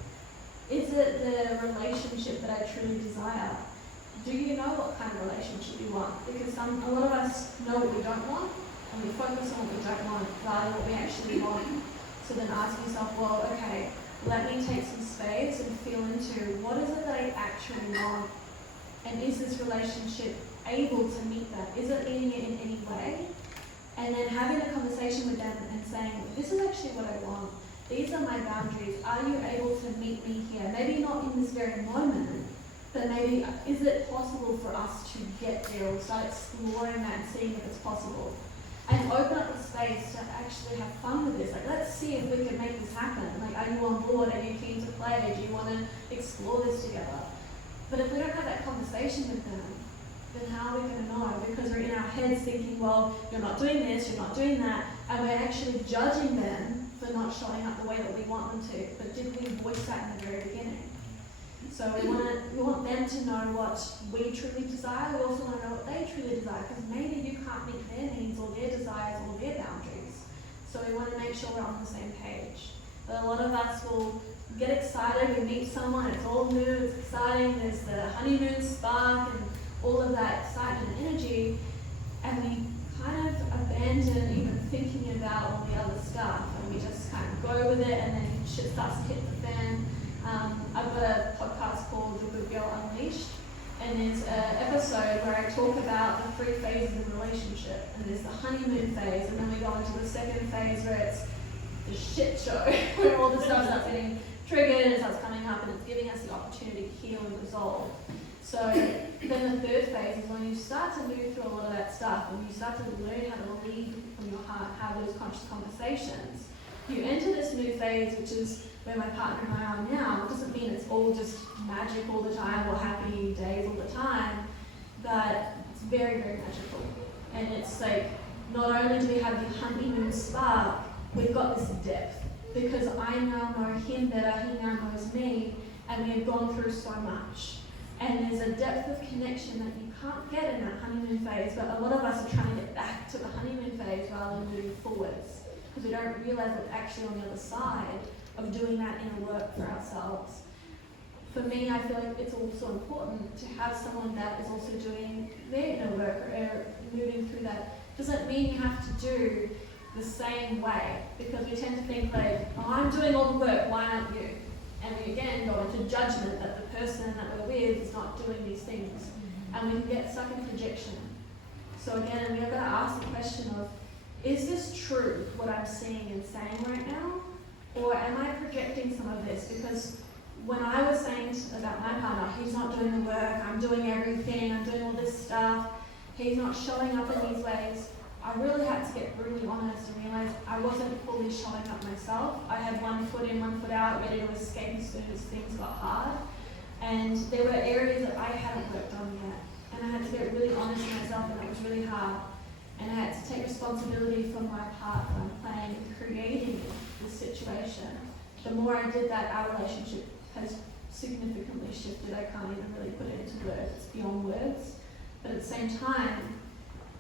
Is it the relationship that I truly desire? Do you know what kind of relationship you want? Because a lot of us know what we don't want, and we focus on what we don't want rather than what we actually want. So then ask yourself, well, okay, let me take some space and feel into what is it that I actually want? And is this relationship able to meet that? Is it meeting it in any way? And then having a conversation with them and saying, this is actually what I want. These are my boundaries. Are you able to meet me here? Maybe not in this very moment, but maybe is it possible for us to get there or start exploring that and seeing if it's possible? And open up the space to actually have fun with this. Like, let's see if we can make this happen. Like, are you on board? Are you keen to play? Do you want to explore this together? But if we don't have that conversation with them, then how are we going to know? Because we're in our heads thinking, well, you're not doing this, you're not doing that, and we're actually judging them for not showing up the way that we want them to. But did we voice that in the very beginning? So we want them to know what we truly desire. We also want to know what they truly desire, because maybe you can't meet their needs or their desires or their boundaries. So we want to make sure we're on the same page. But a lot of us will get excited, we meet someone, it's all new, it's exciting, there's the honeymoon spark and all of that excitement and energy, and we kind of abandon even thinking about all the other stuff, and we just kind of go with it, and then shit starts to hit the fan. I've got a podcast called The Good Girl Unleashed, and it's an episode where I talk about the 3 phases of a relationship, and there's the honeymoon phase, and then we go into the second phase where it's the shit show, where all the stuff starts getting triggered and it starts coming up, and it's giving us the opportunity to heal and resolve. So then the third phase is when you start to move through a lot of that stuff, and you start to learn how to lead from your heart, have those conscious conversations. You enter this new phase, which is where my partner and I are now. It doesn't mean it's all just magic all the time or happy days all the time, but it's very, very magical. And it's like, not only do we have the honeymoon spark, we've got this depth, because I now know him better, he now knows me, and we have gone through so much. And there's a depth of connection that you can't get in that honeymoon phase, but a lot of us are trying to get back to the honeymoon phase rather than moving forwards, because we don't realize what's actually on the other side of doing that inner work for ourselves. For me, I feel like it's also important to have someone that is also doing their inner work or moving through that. Doesn't mean you have to do the same way, because we tend to think like, oh, I'm doing all the work, why aren't you? And we again go into judgment that the person that we're with is not doing these things. And we can get stuck in projection. So again, we are going to ask the question of, is this true, what I'm seeing and saying right now? Or am I projecting some of this? Because when I was saying about my partner, he's not doing the work, I'm doing everything, I'm doing all this stuff, he's not showing up in these ways, I really had to get brutally honest and realize I wasn't fully showing up myself. I had one foot in, one foot out, ready to escape as soon as things got hard. And there were areas that I hadn't worked on yet. And I had to get really honest with myself, and it was really hard. And I had to take responsibility for my part that I'm playing in creating this situation. The more I did that, our relationship has significantly shifted. I can't even really put it into words. It's beyond words. But at the same time,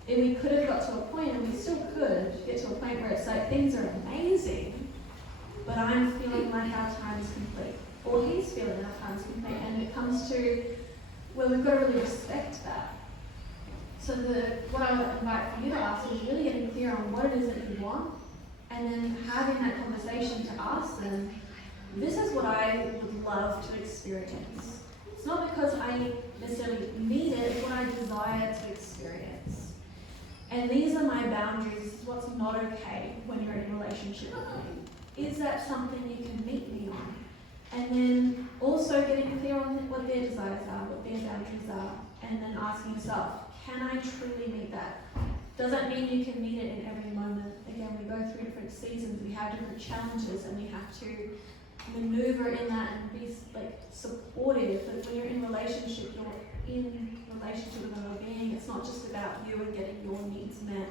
and we could have got to a point, and we still could get to a point where it's like things are amazing, but I'm feeling like our time is complete, or he's feeling our time is complete, and it comes to, well, we've got to really respect that. So what I would invite for you to ask is really getting clear on what it is that you want, and then having that conversation to ask them, this is what I would love to experience. It's not because I necessarily need it, it's what I desire to experience. And these are my boundaries. This is what's not okay when you're in a relationship with me. Is that something you can meet me on? And then also getting clear on what their desires are, what their boundaries are, and then asking yourself, can I truly meet that? Doesn't mean you can meet it in every moment. Again, we go through different seasons, we have different challenges, and we have to maneuver in that and be like supportive. But when you're in relationship, you're in relationship with another being. It's not just about you and getting your needs met.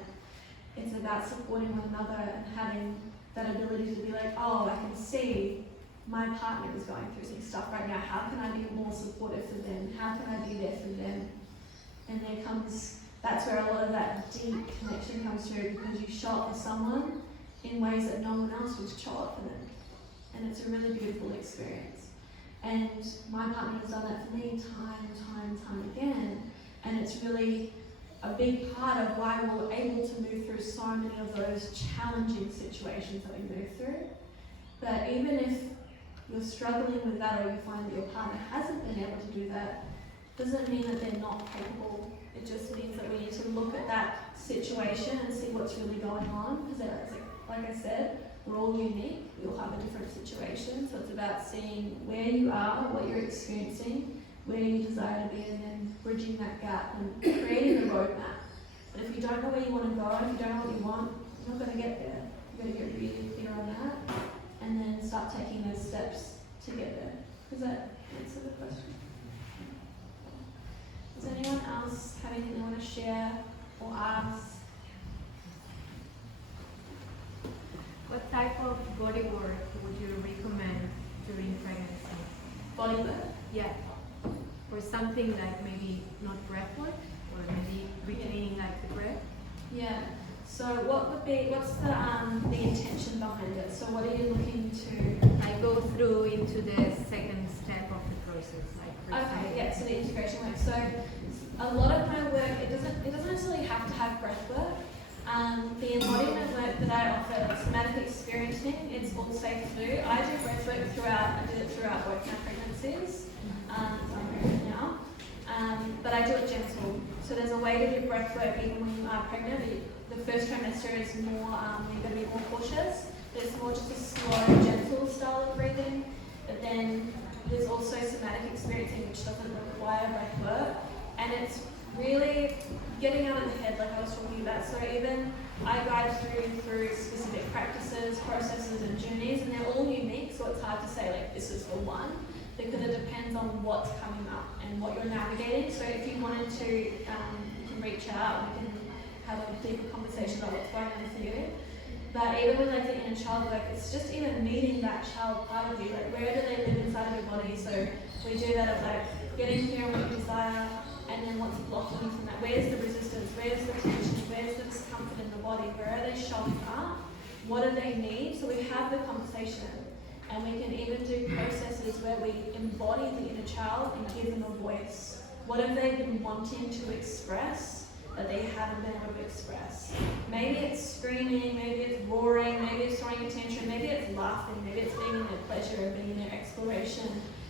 It's about supporting one another and having that ability to be like, oh, I can see my partner is going through some stuff right now. How can I be more supportive for them? How can I be there for them? And there comes that's where a lot of that deep connection comes through, because you show up for someone in ways that no one else would show up for them. And it's a really beautiful experience. And my partner has done that for me time and time again. And it's really a big part of why we're able to move through so many of those challenging situations that we move through. But even if you're struggling with that, or you find that your partner hasn't been able to do that, doesn't mean that they're not capable. It just means that we need to look at that situation and see what's really going on. Because like I said, we're all unique. We all have a different situation. So it's about seeing where you are, what you're experiencing, where you desire to be, and then bridging that gap and creating a roadmap. But if you don't know where you want to go, if you don't know what you want, you're not going to get there. You've got to get really clear on that, and then start taking those steps to get there. Does that answer the question? Does anyone else have anything they want to share or ask? What type of body work would you recommend during pregnancy? Body work? Yeah. Or something like maybe not breath work, or maybe retaining like the breath? Yeah. So what's the intention behind it? So what are you looking to I go through into the second step of the process, like Okay, yeah, so the integration work. So a lot of my work, it doesn't necessarily have to have breath work. The embodiment work that I offer, somatic experiencing, it's all safe to do. I do breath work I did it throughout both my pregnancies. I'm pregnant now. But I do it gentle. So there's a way to do breath work even when you are pregnant. The first trimester is more, you're going to be more cautious. But it's more just a slow, gentle style of breathing. But then there's also somatic experiencing, which doesn't require breath work. And it's really getting out of the head, like I was talking about. So even I guide through specific practices, processes, and journeys, and they're all unique. So it's hard to say like this is the one, because it depends on what's coming up and what you're navigating. So if you wanted to, you can reach out. We can have a deeper conversation about what's going on for you. But even with like the inner child work, it's just even meeting that child part of you. Like where do they live inside of your body? So we do that of like getting clear on what you desire, and then what's blocking you from that. Where's the resistance? Where's the tension? Where's the discomfort in the body? Where are they showing up? What do they need? So we have the conversation, and we can even do processes where we embody the inner child and give them a voice. What have they been wanting to express that they haven't been able to express? Maybe it's screaming, maybe it's roaring, maybe it's throwing a tantrum, maybe it's laughing, maybe it's being in their pleasure and being in their exploration.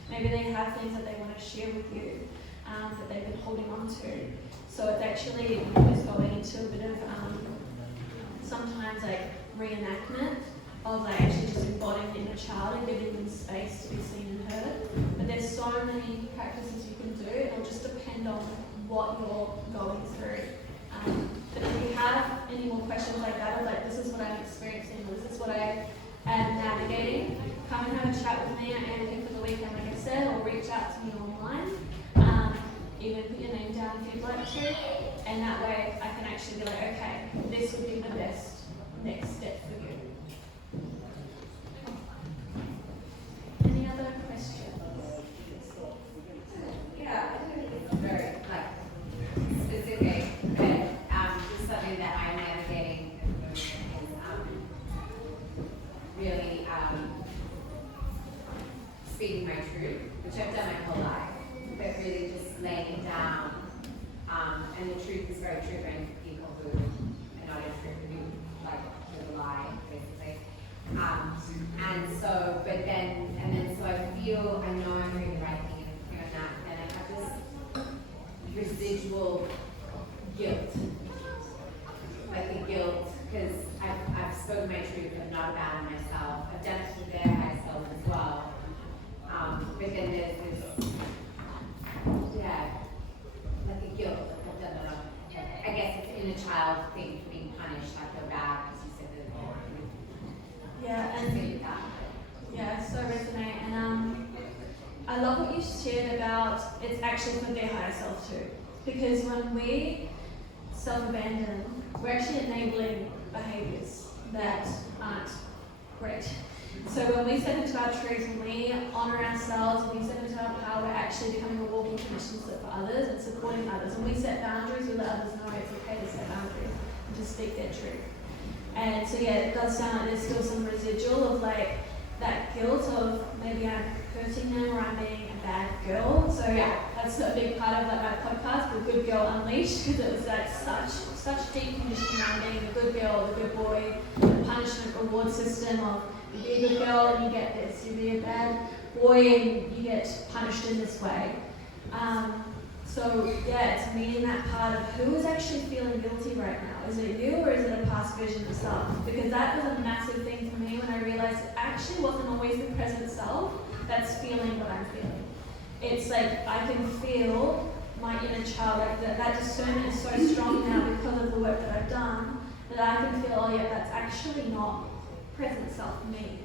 Maybe they have things that they want to share with you that they've been holding on to. So it's actually always going into a bit of sometimes like reenactment of like actually just embodying the inner child and giving them space to be seen and heard. But there's so many practices you can do. It'll just depend on what you're going through. But if you have any more questions like that, or like this is what I'm experiencing, or this is what I am navigating, come and have a chat with me. I am here for the weekend, like I said, or reach out to me online. Even put your name down if you'd like to, and that way I can actually be like, okay, this would be the best next step for you. Any other questions? Yeah, I think it's very specific, but just something that I'm navigating is really speaking my truth, which I've done my whole life, but really just laying it down. And the truth is very triggering for people who are not interested in like the lie, basically. And so, so I feel I know I'm doing the right thing and clear on that, and I have this residual guilt, like the guilt, because I've spoken my truth, I've not abandoned myself, I've done it with their high self as well. But then there's this, like a guilt, like I've done it all. I guess it's in a child thing for being punished, I feel bad because you said that. Yeah, and yeah, so resonate. And I love what you shared about it's actually for their higher self too. Because when we self-abandon, we're actually enabling behaviours that aren't great. So when we step into our truth, when we honour ourselves, when we step into our power, we're actually becoming a walking permission slip for others and supporting others. When we set boundaries, we let others know it's okay to set boundaries and to speak their truth. And so yeah, it does sound like there's still some residual of like that guilt of maybe I'm hurting them or I'm being a bad girl. So yeah, that's a big part of like my podcast, The Good Girl Unleashed, because it was like such deep conditioning around being the good girl, the good boy, the punishment reward system of you be a good girl and you get this, you be a bad boy and you get punished in this way. So yeah, it's meeting that part of who is actually feeling guilty right now. Is it you or is it a past version of self? Because that was a massive thing for me when I realized it actually wasn't always the present self that's feeling what I'm feeling. It's like I can feel my inner child, like that discernment is so strong now because of the work that I've done, that I can feel, oh yeah, that's actually not present self me.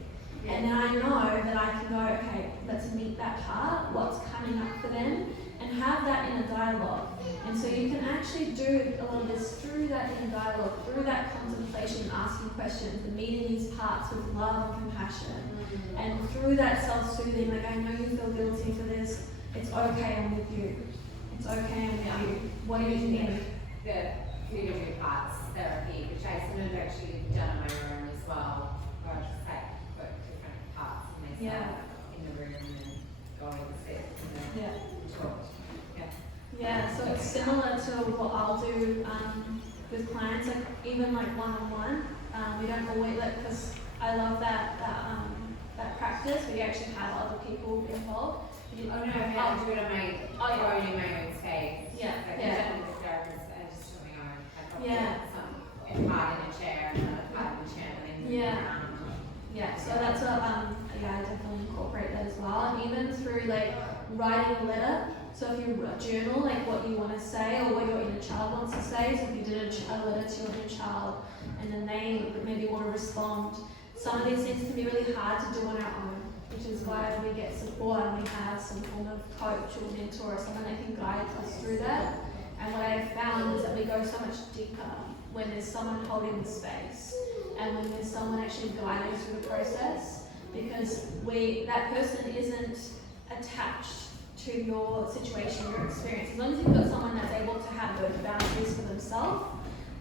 And then I know that I can go, okay, let's meet that part, what's coming up for them, and have that inner dialogue. And so you can actually do a lot of this through that inner dialogue, through that contemplation and asking questions and meeting these parts with love and compassion. And through that self-soothing, like I know you feel guilty for this, it's okay, I'm with you. It's okay, I'm with you. What do you need? The community parts therapy, which I sort of actually done on my own as well, where I just like put different parts of myself in the room and go and sit and talk. Yeah, so it's similar to what I'll do with clients, like even like one-on-one. We don't always because I love that practice where you actually have other people involved. I'll do it on my own in my own space. Yeah, like yeah. With the therapist, I just do my own. I probably Yeah. put some part in a chair and another part in a chair and then around. Yeah, so that's what I definitely incorporate that as well. And even through like writing a letter. So if you journal like what you want to say or what your inner child wants to say, so if you did a letter to your inner child and then they maybe want to respond, some of these things can be really hard to do on our own, which is why we get support and we have some form of coach or mentor or someone that can guide us through that. And what I've found is that we go so much deeper when there's someone holding the space and when there's someone actually guiding us through the process, because that person isn't attached to your situation, your experience. As long as you've got someone that's able to have those boundaries for themselves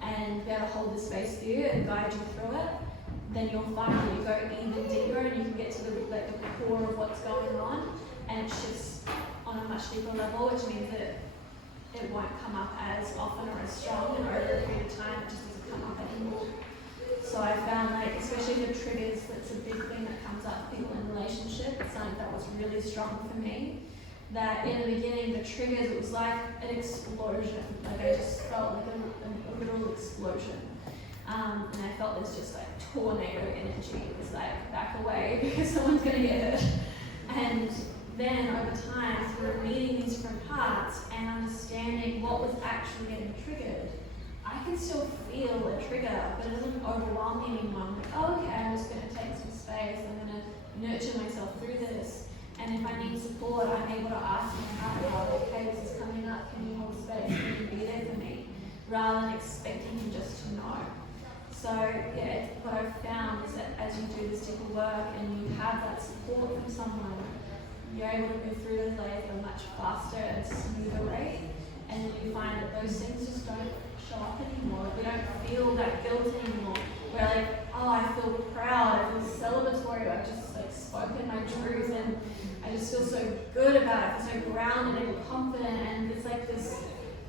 and be able to hold the space for you and guide you through it, then you'll find that you go even deeper and you can get to the core of what's going on, and it's just on a much deeper level, which means that it won't come up as often or as strong, and over a period of time it just doesn't come up anymore. So I found like, especially the triggers, that's a big thing that comes up for people in relationships. It's something that was really strong for me. That in the beginning, the triggers, it was like an explosion. Like I just felt like a literal explosion. And I felt this just like tornado energy. It was like, back away because someone's gonna get hurt. And then over time, through meeting these different parts and understanding what was actually getting triggered, I can still feel a trigger, but it doesn't overwhelm me anymore. I'm like, oh, okay, I'm just gonna take some space. I'm gonna nurture myself through this. And if I need support, I'm able to ask my partner, okay, this is coming up, can you hold space, can you be there for me? Rather than expecting him just to know. So yeah, what I've found is that as you do this deeper work and you have that support from someone, you're able to move through those layers at a much faster and smoother rate. And then you find that those things just don't show up anymore. We don't feel that guilt anymore. We're like, oh, I feel proud, I feel celebratory, I've just like spoken my truth and I just feel so good about it, I feel so grounded and confident, and it's like this,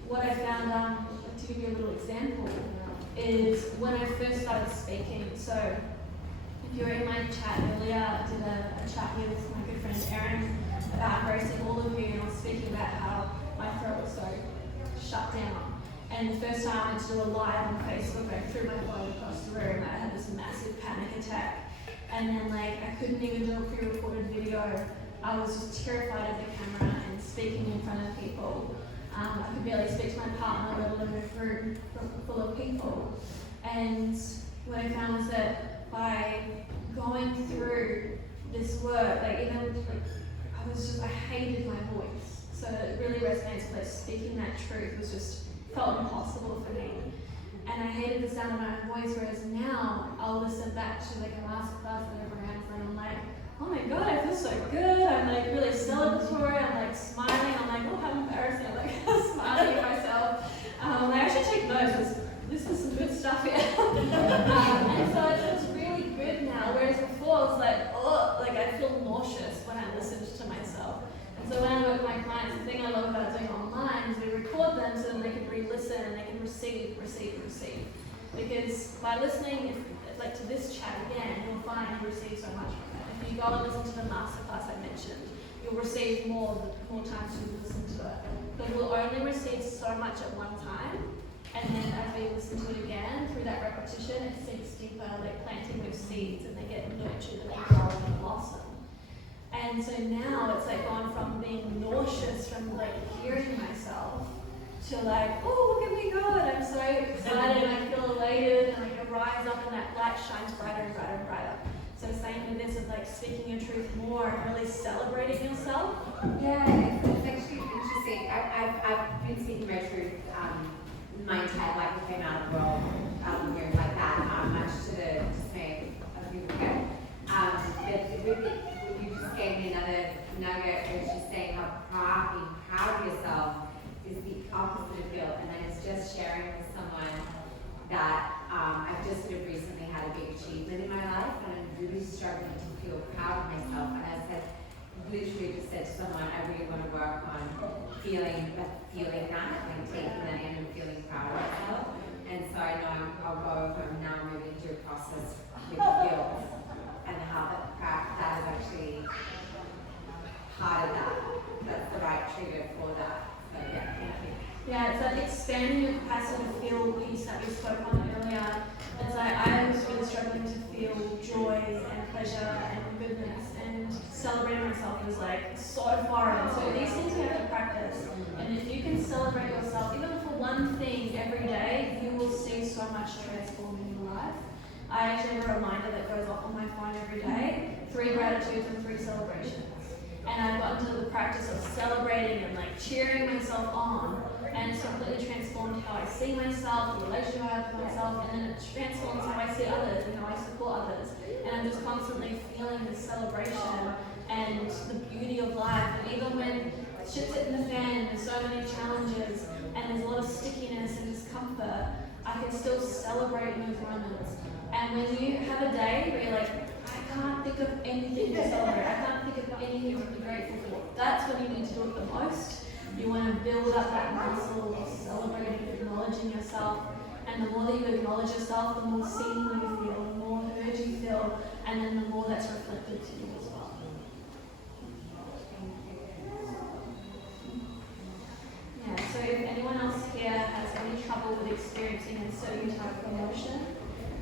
what I found, to give you a little example, is when I first started speaking. So if you were in my chat earlier, I did a chat here with my good friend Erin about embracing all of you, and I was speaking about how my throat was so shut down. And the first time I went to do a live on Facebook, I threw my phone across the room. I had this massive panic attack. And then like I couldn't even do a pre-recorded video. I was just terrified of the camera and speaking in front of people. I could barely speak to my partner, let alone a room full of people. And what I found was that by going through this work, like even like I hated my voice. So it really resonates with like speaking that truth was just felt impossible for me. And I hated the sound of my own voice, whereas now I'll listen back to like a masterclass that I ran and I'm like, oh my god, I feel so good. I'm like really celebratory. I'm like smiling. I'm like, oh, how embarrassing. I'm like smiling at myself. I actually take notes because this is some good stuff here. And so it's really good now. Whereas before it was like, oh, like I feel nauseous when I listened to myself. And so when I work with my clients, the thing I love about doing online is we record them so that they can re-listen and they can receive. Because by listening, like to this chat again, you'll find you receive so much from it. If you go and listen to the masterclass I mentioned, you'll receive more times you listen to it. But we'll only receive so much at one time, and then as we listen to it again, through that repetition, it sinks deeper, like planting those seeds, and they get nurtured and they grow and blossom. And so now it's like gone from being nauseous from like hearing myself to like, oh, look at me go, and I'm so excited, and I feel elated, and like I rise up and that light shines brighter and brighter and brighter. So same with this of like speaking your truth more and really celebrating yourself. Yeah, it's actually interesting. I've been speaking my truth my entire life. I came out of the world weird like that, much to the dismay of people here. But really, you just gave me another nugget, which is saying how being proud of yourself is the opposite of guilt. And I was just sharing with someone that I've just sort of recently had a big achievement in my life, and I'm really struggling to feel proud of myself. And I said, literally just said to someone, I really want to work on feeling that, like taking that in and feeling proud of myself. And so I know I'll go from now moving into a process with guilt and how that is actually part of that. That's the right trigger for that. So yeah, thank you. Yeah, it's like expanding your capacity to feel peace that we spoke on earlier. It's like I was really struggling to feel joy and pleasure and goodness, and celebrating myself was like so foreign. So these things we have to practice. And if you can celebrate yourself, even for one thing every day, you will see so much transform in your life. I actually have a reminder that goes off on my phone every day, 3 gratitudes and 3 celebrations. And I've gotten to the practice of celebrating and like cheering myself on, and it's completely transformed how I see myself, the relationship I have with myself, and then it transforms how I see others and how I support others. And I'm just constantly feeling this celebration and the beauty of life. And even when shit's hitting the fan, there's so many challenges, and there's a lot of stickiness and discomfort, I can still celebrate those moments. And when you have a day where you're like, I can't think of anything to celebrate, I can't think of anything to be grateful for, that's when you need to do it the most. You want to build up that muscle of celebrating, acknowledging yourself. And the more that you acknowledge yourself, the more seen you feel, the more heard you feel, and then the more that's reflected to you as well. Yeah, so if anyone else here has any trouble with experiencing a certain type of emotion,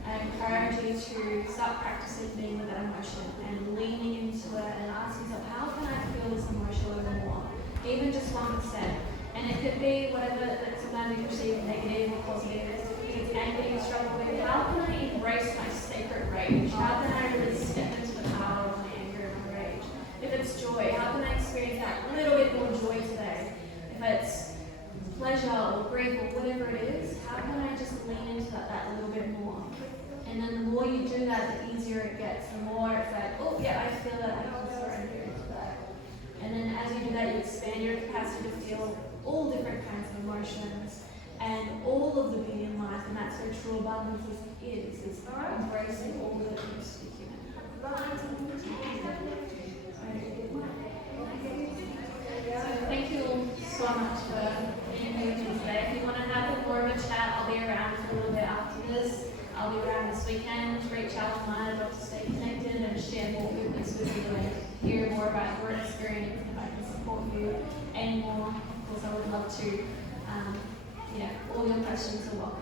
I encourage you to start practicing being with that emotion and leaning into it and asking yourself, how can I feel this emotion a little more? Even just 1%. And it could be whatever that sometimes you perceive negative or positive. If it's anger you struggle with, how can I embrace my sacred rage? How can I really step into the power of my anger and my rage? If it's joy, how can I experience that little bit more joy today? If it's pleasure or grief or whatever it is, how can I just lean into that little bit more? And then the more you do that, the easier it gets. The more it's like, oh yeah, I feel that, I can surrender into that. And then as you do that, you expand your capacity to feel all different kinds of emotions and all of the beauty in life. And that's where true abundance is embracing all that it is to be human. So thank you all so much for being here with me today. If you want to have more of a chat, I'll be around for a little bit after this. I'll be around this weekend. Reach out to mine. I'd love to stay connected and share more goodness with you and hear more about your experience, and if I can support you anymore. Of course, I would love to. All your questions are welcome.